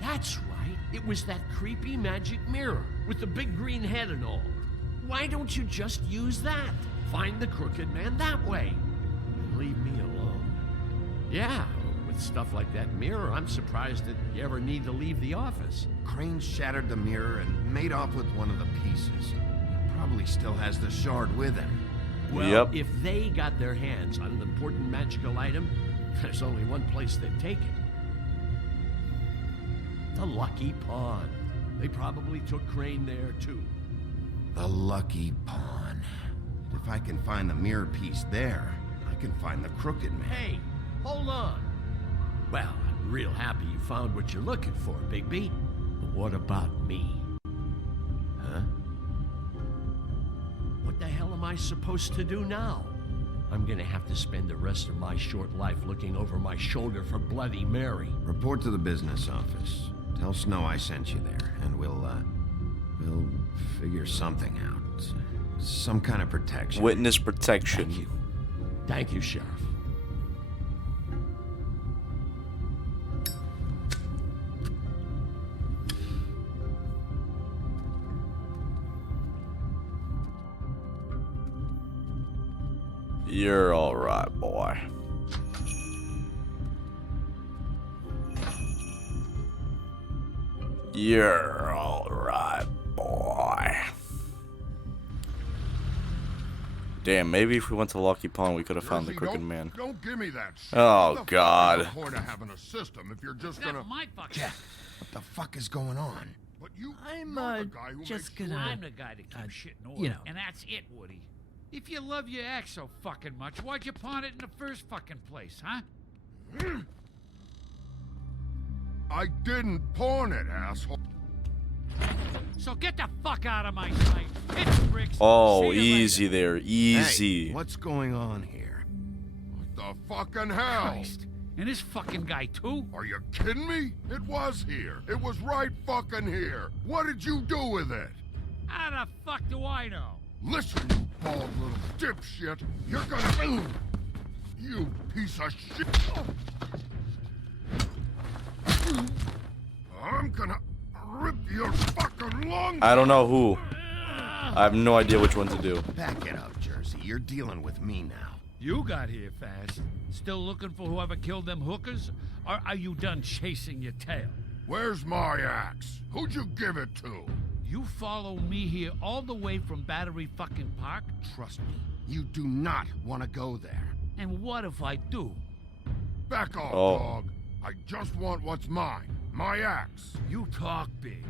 That's right. It was that creepy magic mirror with the big green head and all. Why don't you just use that? Find the Crooked Man that way. And leave me alone. Yeah, with stuff like that mirror, I'm surprised that you ever need to leave the office. Crane shattered the mirror and made off with one of the pieces. He probably still has the shard with him. Well, Yep. if they got their hands on an important magical item, there's only one place they'd take it. The Lucky Pawn. They probably took Crane there, too. The Lucky Pawn. If I can find the mirror piece there, I can find the Crooked Man. Hey, hold on. Well, I'm real happy you found what you're looking for, Bigby. But what about me? Huh? What the hell am I supposed to do now? I'm gonna have to spend the rest of my short life looking over my shoulder for Bloody Mary. Report to the business office. Tell Snow I sent you there, and we'll figure something out. Some kind of protection. Witness protection. Thank you. Thank you, Sheriff. You're alright, boy. You're alright, boy. Damn, maybe if we went to Lucky Pond, we could have found the Crooked Man. Don't give me that shit. Oh, What the God. fuck is the point of having a system if you're just gonna... My fuck. Jeff, what the fuck is going on? But you, I'm you're the guy who just makes gonna. I'm the guy that keeps shit in order. you know. And that's it, Woody. If you love your ex so fucking much, why'd you pawn it in the first fucking place, huh? I didn't pawn it, asshole. So get the fuck out of my sight. It's bricks. Oh, See you easy later. there. Easy. Hey, what's going on here? What the fucking hell? Christ. And this fucking guy, too? Are you kidding me? It was here. It was right fucking here. What did you do with it? How the fuck do I know? Listen, you bald little dipshit. You're gonna... You piece of shit. I'm gonna rip your fucking lungs. I don't know who. I have no idea which one to do. Back it up, Jersey. You're dealing with me now. You got here fast. Still looking for whoever killed them hookers? Or are you done chasing your tail? Where's my axe? Who'd you give it to? You follow me here all the way from Battery fucking Park? Trust me, you do not want to go there. And what if I do? Back off, dog. I just want what's mine. My axe. You talk big,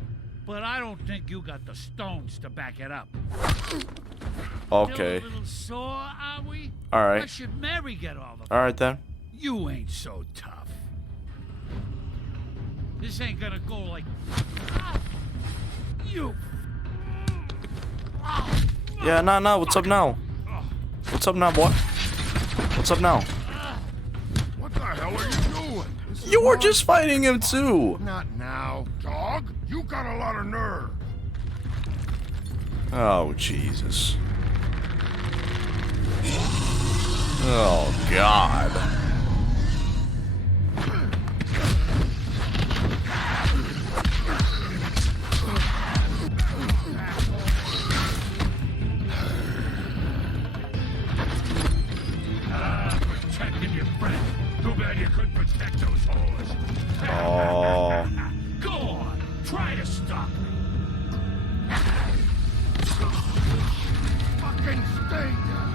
but I don't think you got the stones to back it up. Okay. Still a little sore, are we? All right. Why should Mary get all the... All right then. You ain't so tough. This ain't gonna go like... You... Yeah, nah. What's up now? What's up now, boy? What's up now? What the hell are you doing? You were just fighting him too. Not now, dog. You got a lot of nerve. Oh, Jesus. Oh, God. Protecting your friend. Too bad you couldn't protect those whores. Oh. Go on. Try to stop me. Fucking stay there.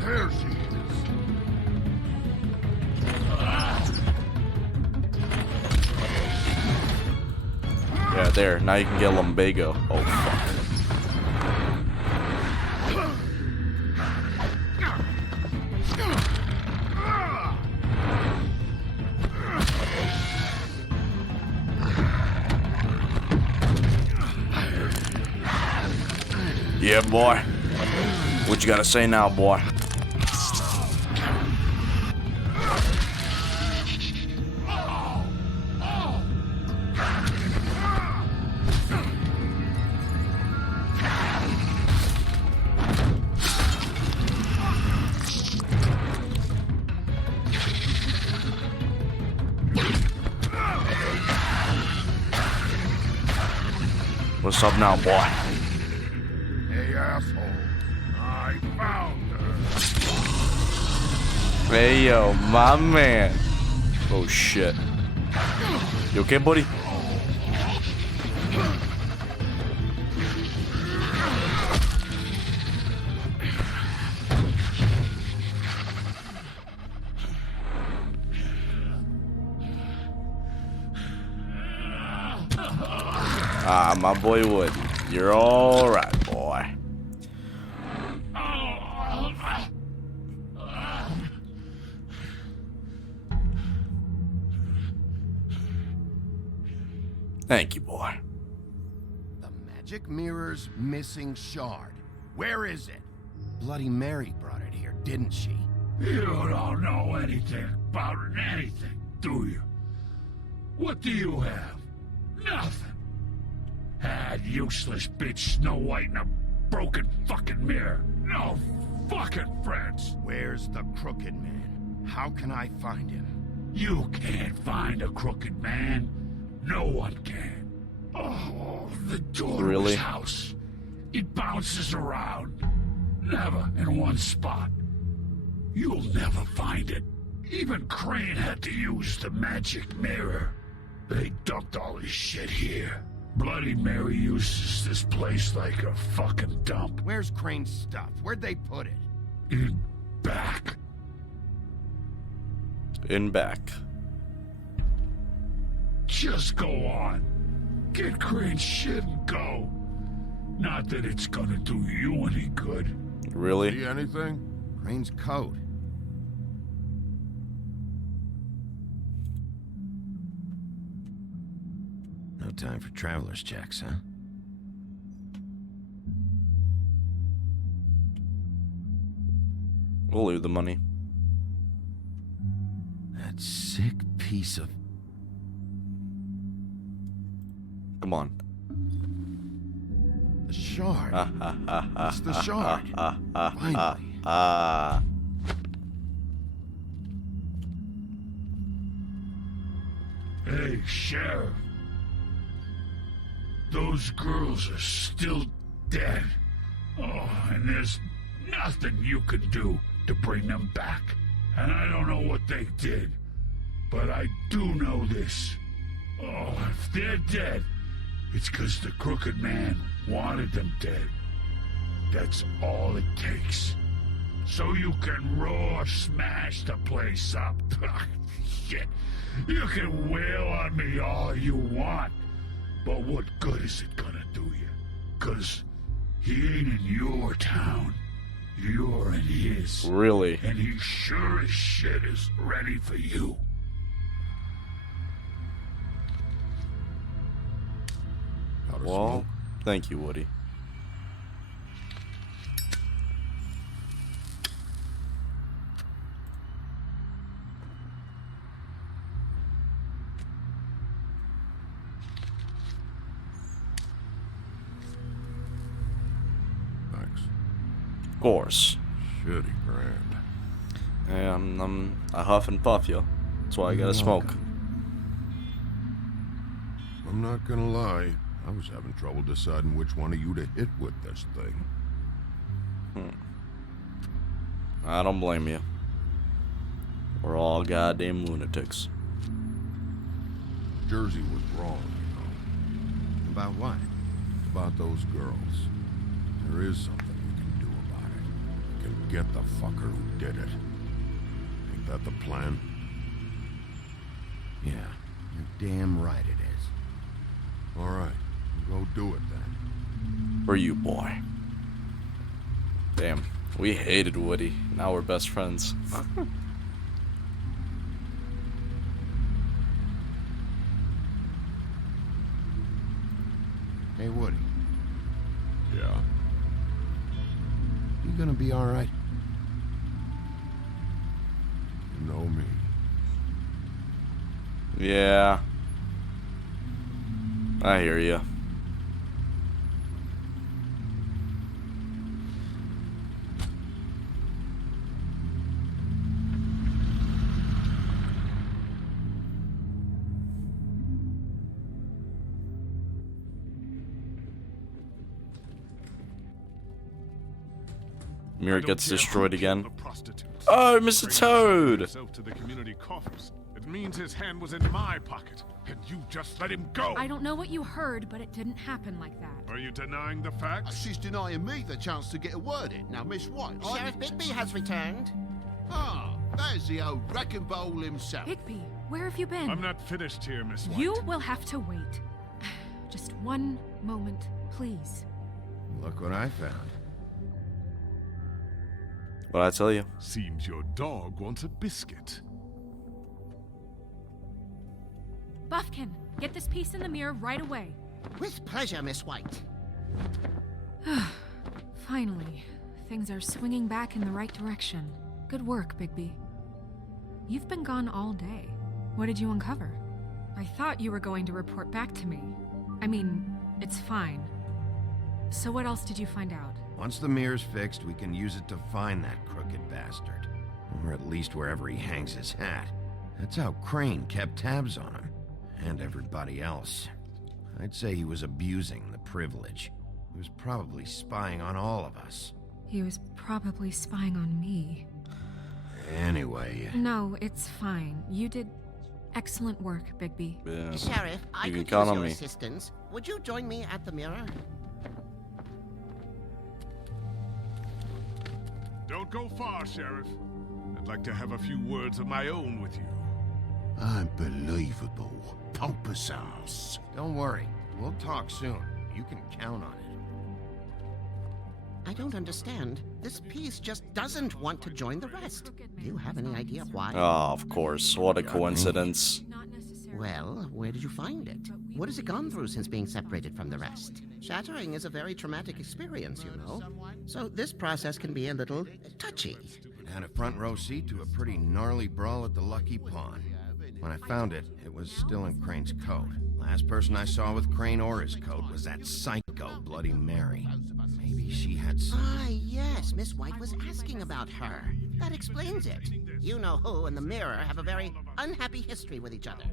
There she is. Yeah, there. Now you can get lumbago. Oh, fuck. Yeah, boy. What you gotta say now, boy? What's up now, boy? Hey, asshole. I found her. Hey, yo, my man. Oh, shit. You okay, buddy? Ah, my boy Wood. You're all right, boy. Thank you, boy. The magic mirror's missing shard. Where is it? Bloody Mary brought it here, didn't she? You don't know anything about anything, do you? What do you have? Nothing. That useless bitch Snow White and a broken fucking mirror. No fucking friends. Where's the Crooked Man? How can I find him? You can't find a crooked man. No one can. Oh, the door of Really? his house. It bounces around. Never in one spot. You'll never find it. Even Crane had to use the magic mirror. They dumped all his shit here. Bloody Mary uses this place like a fucking dump. Where's Crane's stuff? Where'd they put it? In back. In back. Just go on. Get Crane's shit and go. Not that it's gonna do you any good. Really? See anything? Crane's coat. No time for traveler's checks, huh? We'll leave the money. That sick piece of... Come on. The shard. It's the shard. Finally. Hey, Sheriff. Those girls are still dead. Oh, and there's nothing you can do to bring them back. And I don't know what they did, but I do know this. Oh, if they're dead, it's 'cause the Crooked Man wanted them dead. That's all it takes. So you can roar smash the place up. Shit. You can wail on me all you want, but what good is it gonna do you? 'Cause he ain't in your town. You're in his. Really? And he sure as shit is ready for you. Well, thank you, Woody. Thanks. Of course. Shitty brand. Hey, I'm a huff and puff, yo. That's why I gotta smoke. I'm not gonna lie. I was having trouble deciding which one of you to hit with this thing. I don't blame you. We're all goddamn lunatics. Jersey was wrong, you know. About what? About those girls. There is something we can do about it. We can get the fucker who did it. Ain't that the plan? Yeah, you're damn right it is. All right, we'll go do it then. For you, boy. Damn, we hated Woody. Now we're best friends. Hey, Woody. Yeah? You gonna be all right? You know me. Yeah. I hear you. Mirror gets destroyed again. Oh, Mr. Toad! To the community coffers. It means his hand was in my pocket, and you just let him go. I don't know what you heard, but it didn't happen like that. Are you denying the facts? She's denying me the chance to get a word in. Now, Miss White, Sheriff Bigby has returned. Ah, there's the old wrecking bowl himself. Bigby, where have you been? I'm not finished here, Miss White. You will have to wait. Just one moment, please. Look what I found. What'd I tell you? Seems your dog wants a biscuit. Buffkin, Get this piece in the mirror right away. With pleasure, Miss White. Finally, things are swinging back in the right direction. Good work, Bigby. You've been gone all day. What did you uncover? I thought you were going to report back to me. I mean, it's fine. So what else did you find out? Once the mirror's fixed, we can use it to find that crooked bastard. Or at least wherever he hangs his hat. That's how Crane kept tabs on him. And everybody else. I'd say he was abusing the privilege. He was probably spying on all of us. He was probably spying on me. Anyway... No, it's fine. You did excellent work, Bigby. Yeah. Sheriff, I You can could count use on your me. assistance. Would you join me at the mirror? Don't go far, Sheriff. I'd like to have a few words of my own with you. Unbelievable. Pompous ass. Don't worry. We'll talk soon. You can count on it. I don't understand. This piece just doesn't want to join the rest. Do you have any idea why? Oh, of course. What a coincidence. Well, where did you find it? What has it gone through since being separated from the rest? Shattering is a very traumatic experience, you know. So this process can be a little touchy. It had a front row seat to a pretty gnarly brawl at the Lucky Pawn. When I found it, it was still in Crane's coat. Last person I saw with Crane or his coat was that psycho Bloody Mary. Maybe she had some... Ah, yes, Miss White was asking about her. That explains it. You know who and the mirror have a very unhappy history with each other.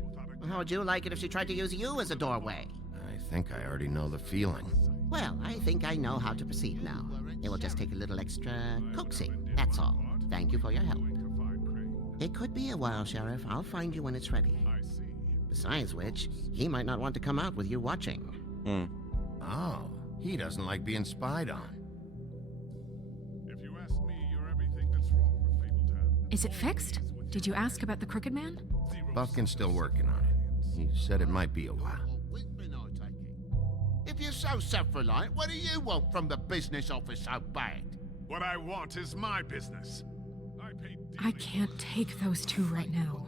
How would you like it if she tried to use you as a doorway? I think I already know the feeling. Well, I think I know how to proceed now. It will just take a little extra coaxing, that's all. Thank you for your help. It could be a while, Sheriff. I'll find you when it's ready. Besides which, he might not want to come out with you watching. Oh, he doesn't like being spied on. If you ask me, you're everything that's wrong with Fabletown. Is it fixed? Did you ask about the Crooked Man? Buffkin's still working on it. He said it might be a while. If you're so self-reliant, what do you want from the business office so bad? What I want is my business. I can't take those two right now.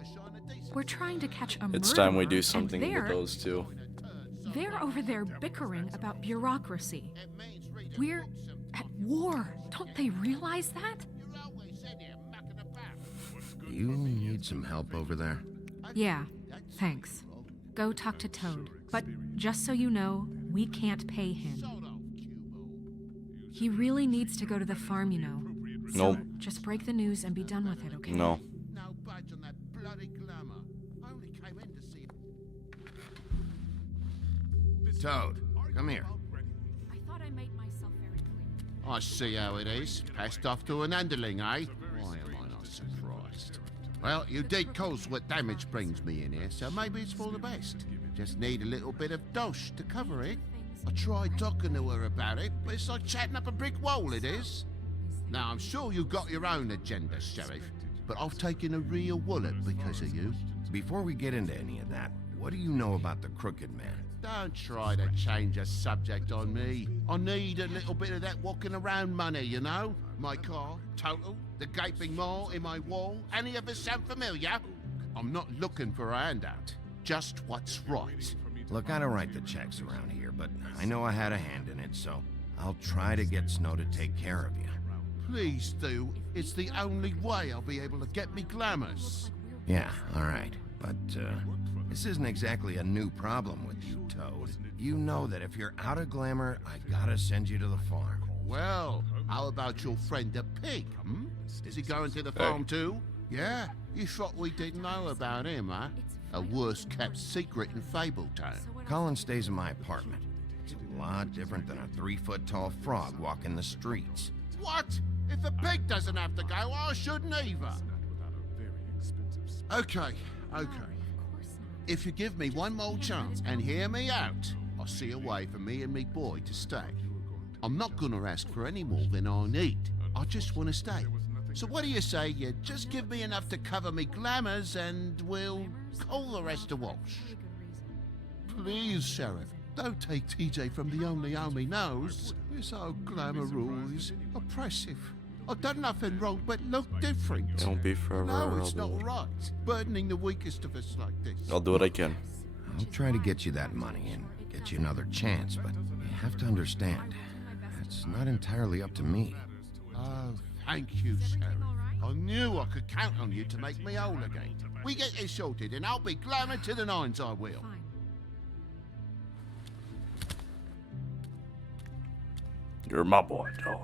We're trying to catch a It's time we do murderer, something and with those two. They're over there bickering about bureaucracy. We're at war. Don't they realize that? You need some help over there? Yeah, thanks. Go talk to Toad. But just so you know, we can't pay him. He really needs to go to the farm, you know. So Nope. just break the news and be done with it, okay? No. Toad, come here. I thought I made myself very clear. I see how it is. Passed off to an underling, eh? Why am I not surprised? Well, you did cause what damage brings me in here, so maybe it's for the best. Just need a little bit of dosh to cover it. I tried talking to her about it, but it's like chatting up a brick wall, it is. Now, I'm sure you've got your own agenda, Sheriff, but I've taken a real wallet because of you. Before we get into any of that, what do you know about the Crooked Man? Don't try to change a subject on me. I need a little bit of that walking around money, you know? My car, total, the gaping maw in my wall. Any of us sound familiar? I'm not looking for a handout. Just what's right. Look, I don't write the checks around here, but I know I had a hand in it, so I'll try to get Snow to take care of you. Please do. It's the only way I'll be able to get me glamours. Yeah, all right. But, this isn't exactly a new problem with you, Toad. You know that if you're out of glamour, I gotta send you to the farm. Well, how about your friend the pig, hmm? Is he going to the farm too? Yeah? You thought we didn't know about him, huh? A worst-kept secret in Fabletown. Colin stays in my apartment. It's a lot different than a 3-foot-tall frog walking the streets. What? If the pig doesn't have to go, I shouldn't either. Okay. If you give me one more chance and hear me out, I'll see a way for me and me boy to stay. I'm not gonna ask for any more than I need. I just want to stay. So what do you say you just give me enough to cover me glamours and we'll call the rest a wash? Please, Sheriff, don't take TJ from the only home he knows. This old glamour rule is oppressive. I've done nothing wrong but look different. It won't be forever. No, it's not right. Burdening the weakest of us like this. I'll do what I can. I'll try to get you that money and get you another chance, but you have to understand, it's not entirely up to me. Oh, thank you, Sheriff. I knew I could count on you to make me whole again. We get this sorted, and I'll be glamour to the nines, I will. You're my boy, Toad.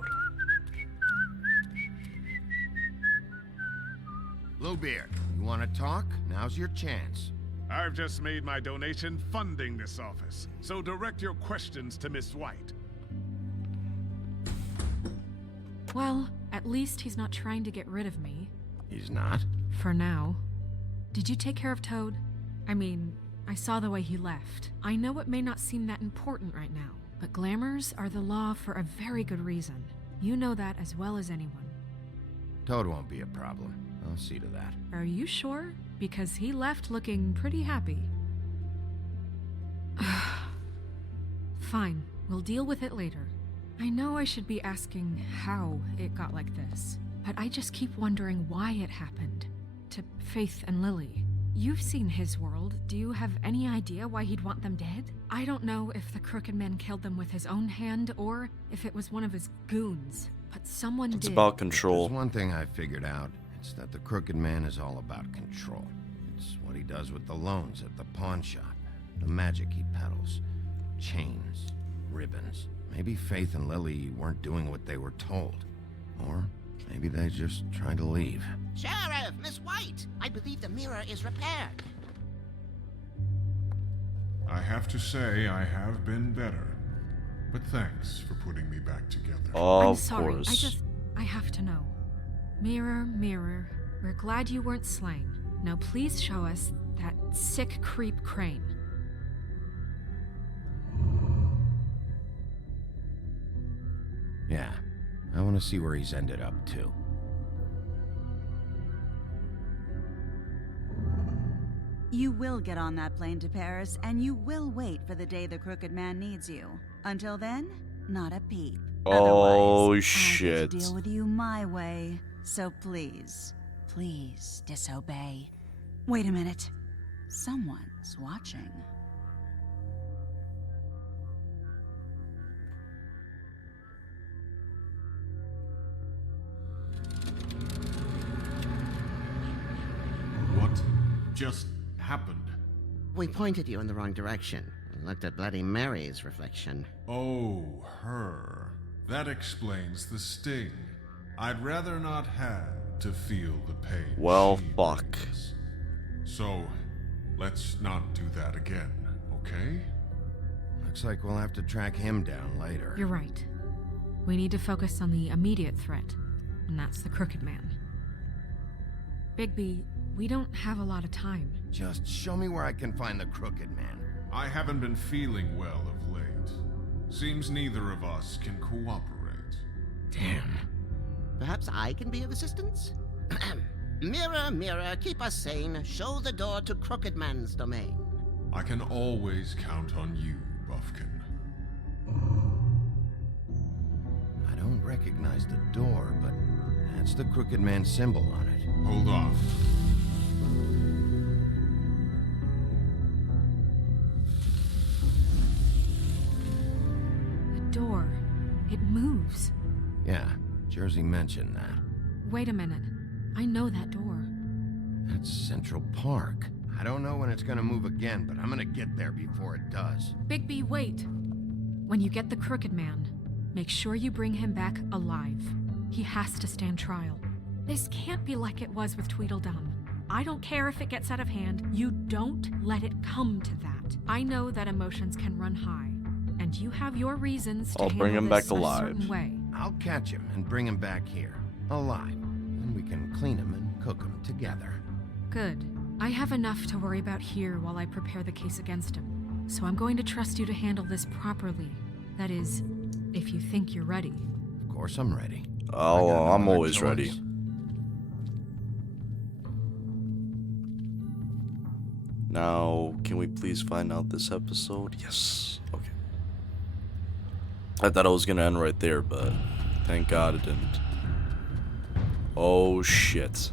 Bluebeard, you want to talk? Now's your chance. I've just made my donation funding this office, so direct your questions to Miss White. Well, at least he's not trying to get rid of me. He's not? For now. Did you take care of Toad? I mean, I saw the way he left. I know it may not seem that important right now, but glamours are the law for a very good reason. You know that as well as anyone. Toad won't be a problem. I'll see to that. Are you sure? Because he left looking pretty happy. Fine, we'll deal with it later. I know I should be asking how it got like this, but I just keep wondering why it happened. To Faith and Lily. You've seen his world. Do you have any idea why he'd want them dead? I don't know if the Crooked Man killed them with his own hand or if it was one of his goons, but someone did. It's about control. There's one thing I figured out. It's that the Crooked Man is all about control. It's what he does with the loans at the pawn shop, the magic he peddles, chains, ribbons. Maybe Faith and Lily weren't doing what they were told. Or maybe they just tried to leave. Sheriff, Miss White, I believe the mirror is repaired. I have to say I have been better. But thanks for putting me back together. I'm sorry, I have to know. Mirror, mirror, we're glad you weren't slain. Now please show us that sick creep Crane. Yeah, I want to see where he's ended up, too. You will get on that plane to Paris, and you will wait for the day the Crooked Man needs you. Until then, not a peep. Oh, Otherwise, shit. I get to deal with you my way. So please, please disobey. Wait a minute. Someone's watching. What just happened? We pointed you in the wrong direction and looked at Bloody Mary's reflection. Oh, her. That explains the sting. I'd rather not have to feel the pain. Well, she fuck. brings. So, let's not do that again, okay? Looks like we'll have to track him down later. You're right. We need to focus on the immediate threat, and that's the Crooked Man. Bigby, we don't have a lot of time. Just show me where I can find the Crooked Man. I haven't been feeling well of late. Seems neither of us can cooperate. Damn. Perhaps I can be of assistance? Mirror, mirror, keep us sane. Show the door to Crooked Man's domain. I can always count on you, Buffkin. I don't recognize the door, but that's the Crooked Man symbol on it. Hold on. The door. It moves. Yeah, Jersey mentioned that. Wait a minute. I know that door. That's Central Park. I don't know when it's gonna move again, but I'm gonna get there before it does. Bigby, wait. When you get the Crooked Man, make sure you bring him back alive. He has to stand trial. This can't be like it was with Tweedledum. I don't care if it gets out of hand. You don't let it come to that. I know that emotions can run high, and you have your reasons to I'll bring handle him this back a alive. certain way. I'll catch him and bring him back here, alive. Then we can clean him and cook him together. Good. I have enough to worry about here while I prepare the case against him. So I'm going to trust you to handle this properly. That is, if you think you're ready. Of course I'm ready. Oh, I got no I'm other always choice. ready. Now, can we please find out this episode? Yes. Okay. I thought I was gonna end right there, but thank God it didn't. Oh shit.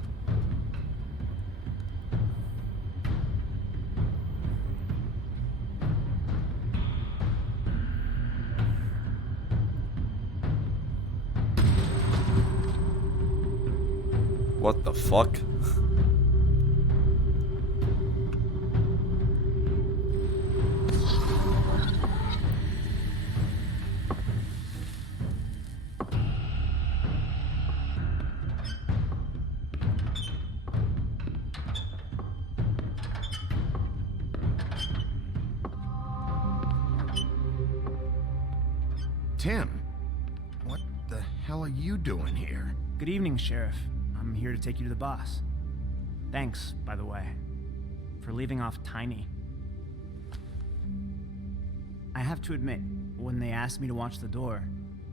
What the fuck? Tim, what the hell are you doing here? Good evening, Sheriff. I'm here to take you to the boss. Thanks, by the way, for leaving off Tiny. I have to admit, when they asked me to watch the door,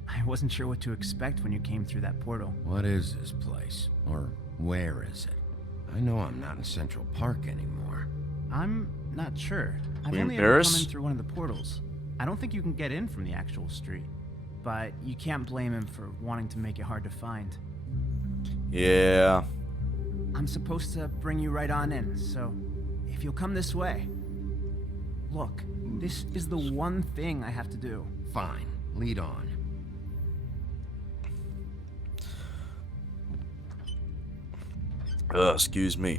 I wasn't sure what to expect when you came through that portal. What is this place? Or where is it? I know I'm not in Central Park anymore. I'm not sure. I've We're in only ever Paris? come in through one of the portals. I don't think you can get in from the actual street. But you can't blame him for wanting to make it hard to find. Yeah. I'm supposed to bring you right on in, so if you'll come this way. Look, this is the one thing I have to do. Fine, lead on. Excuse me.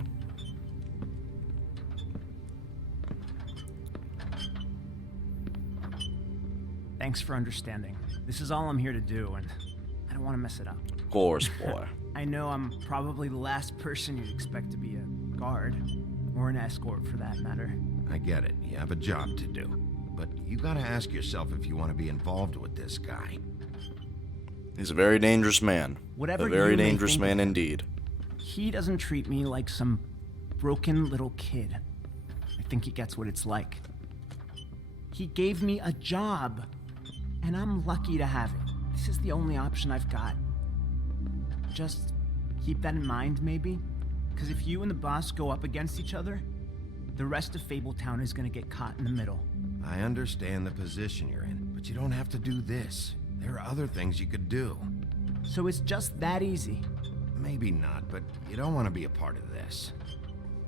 Thanks for understanding. This is all I'm here to do, and I don't want to mess it up. Of course, boy. I know I'm probably the last person you'd expect to be a guard, or an escort for that matter. I get it. You have a job to do. But you gotta ask yourself if you want to be involved with this guy. He's a very dangerous man. Whatever a very you may dangerous think man of him, indeed. He doesn't treat me like some broken little kid. I think he gets what it's like. He gave me a job, and I'm lucky to have it. This is the only option I've got. Just keep that in mind, maybe? Because if you and the boss go up against each other, the rest of Fabletown is gonna get caught in the middle. I understand the position you're in, but you don't have to do this. There are other things you could do. So it's just that easy. Maybe not, but you don't want to be a part of this.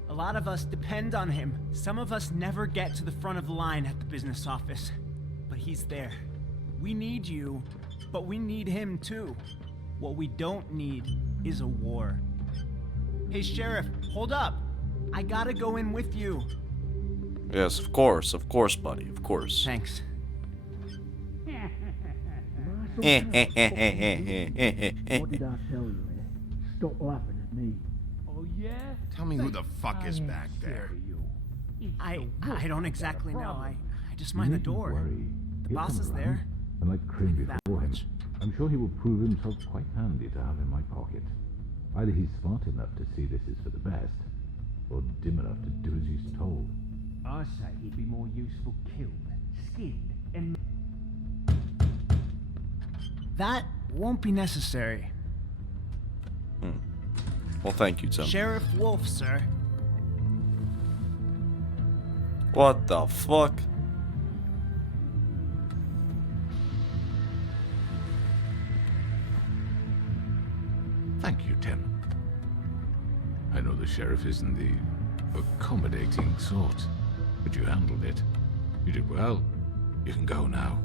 A lot of us depend on him. Some of us never get to the front of the line at the business office. But he's there. We need you, but we need him too. What we don't need is a war. Hey, Sheriff, hold up. I gotta go in with you. Yes, of course, buddy, of course. Thanks. What did I tell you? Stop laughing at me. Oh, yeah? Tell me who the fuck is back there. I don't exactly know. I just mind the door. The boss is there. And like cream before him, I'm sure he will prove himself quite handy to have in my pocket. Either he's smart enough to see this is for the best, or dim enough to do as he's told. I say he'd be more useful killed, skinned, and... That won't be necessary. Well, thank you, Tim. Sheriff Wolf, sir. What the fuck? Thank you, Tim. I know the sheriff isn't the accommodating sort, but you handled it. You did well. You can go now.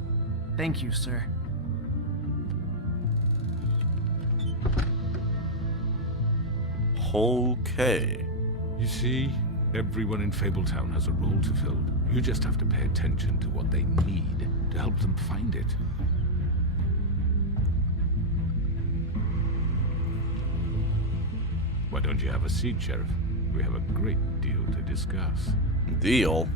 Thank you, sir. Okay. You see, everyone in Fabletown has a role to fill. You just have to pay attention to what they need to help them find it. Why don't you have a seat, Sheriff? We have a great deal to discuss. Deal?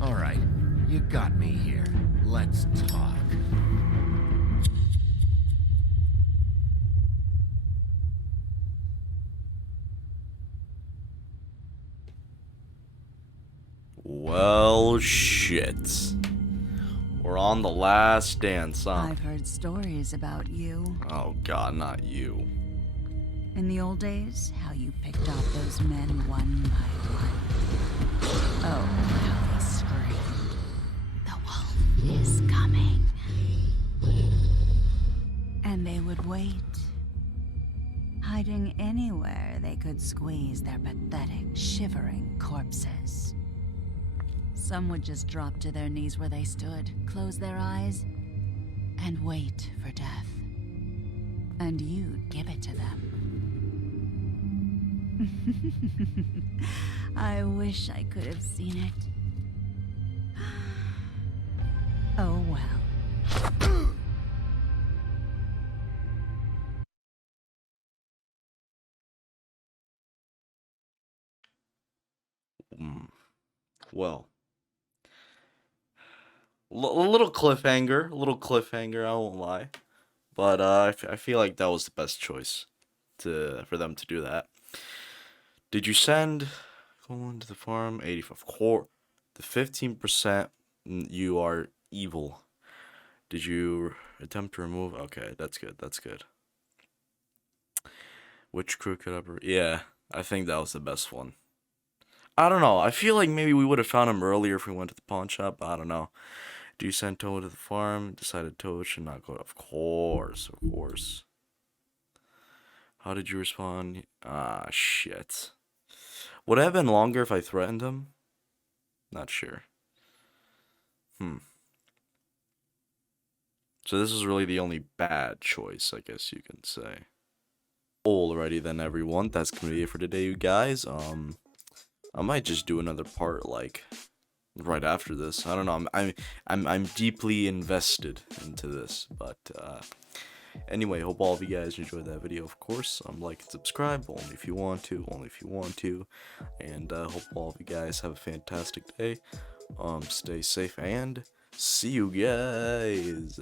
All right, you got me here. Let's talk. Well, shit. We're on the last dance, huh? I've heard stories about you. Oh god, not you. In the old days, how you picked off those men one by one. Oh, how they screamed. The wolf is coming. And they would wait, hiding anywhere they could squeeze their pathetic, shivering corpses. Some would just drop to their knees where they stood, close their eyes, and wait for death. And you'd give it to them. I wish I could have seen it. Oh well. Well, a little cliffhanger, I won't lie, but I feel like that was the best choice for them to do that. Did you send going to the farm? 85. Of course, the 15%. You are evil. Did you attempt to remove? Okay, that's good. That's good. Which crew could ever? Yeah, I think that was the best one. I don't know. I feel like maybe we would have found him earlier if we went to the pawn shop. I don't know. Do you send Toad to the farm? Decided Toad should not go. Of course, of course. How did you respond? Ah, shit. Would it have been longer if I threatened him? Not sure. So this is really the only bad choice, I guess you can say. Alrighty then, everyone. That's gonna be it for today, you guys. I might just do another part like right after this. I don't know. I'm deeply invested into this, but anyway, hope all of you guys enjoyed that video. Of course, like and subscribe only if you want to, and hope all of you guys have a fantastic day. Stay safe and see you guys.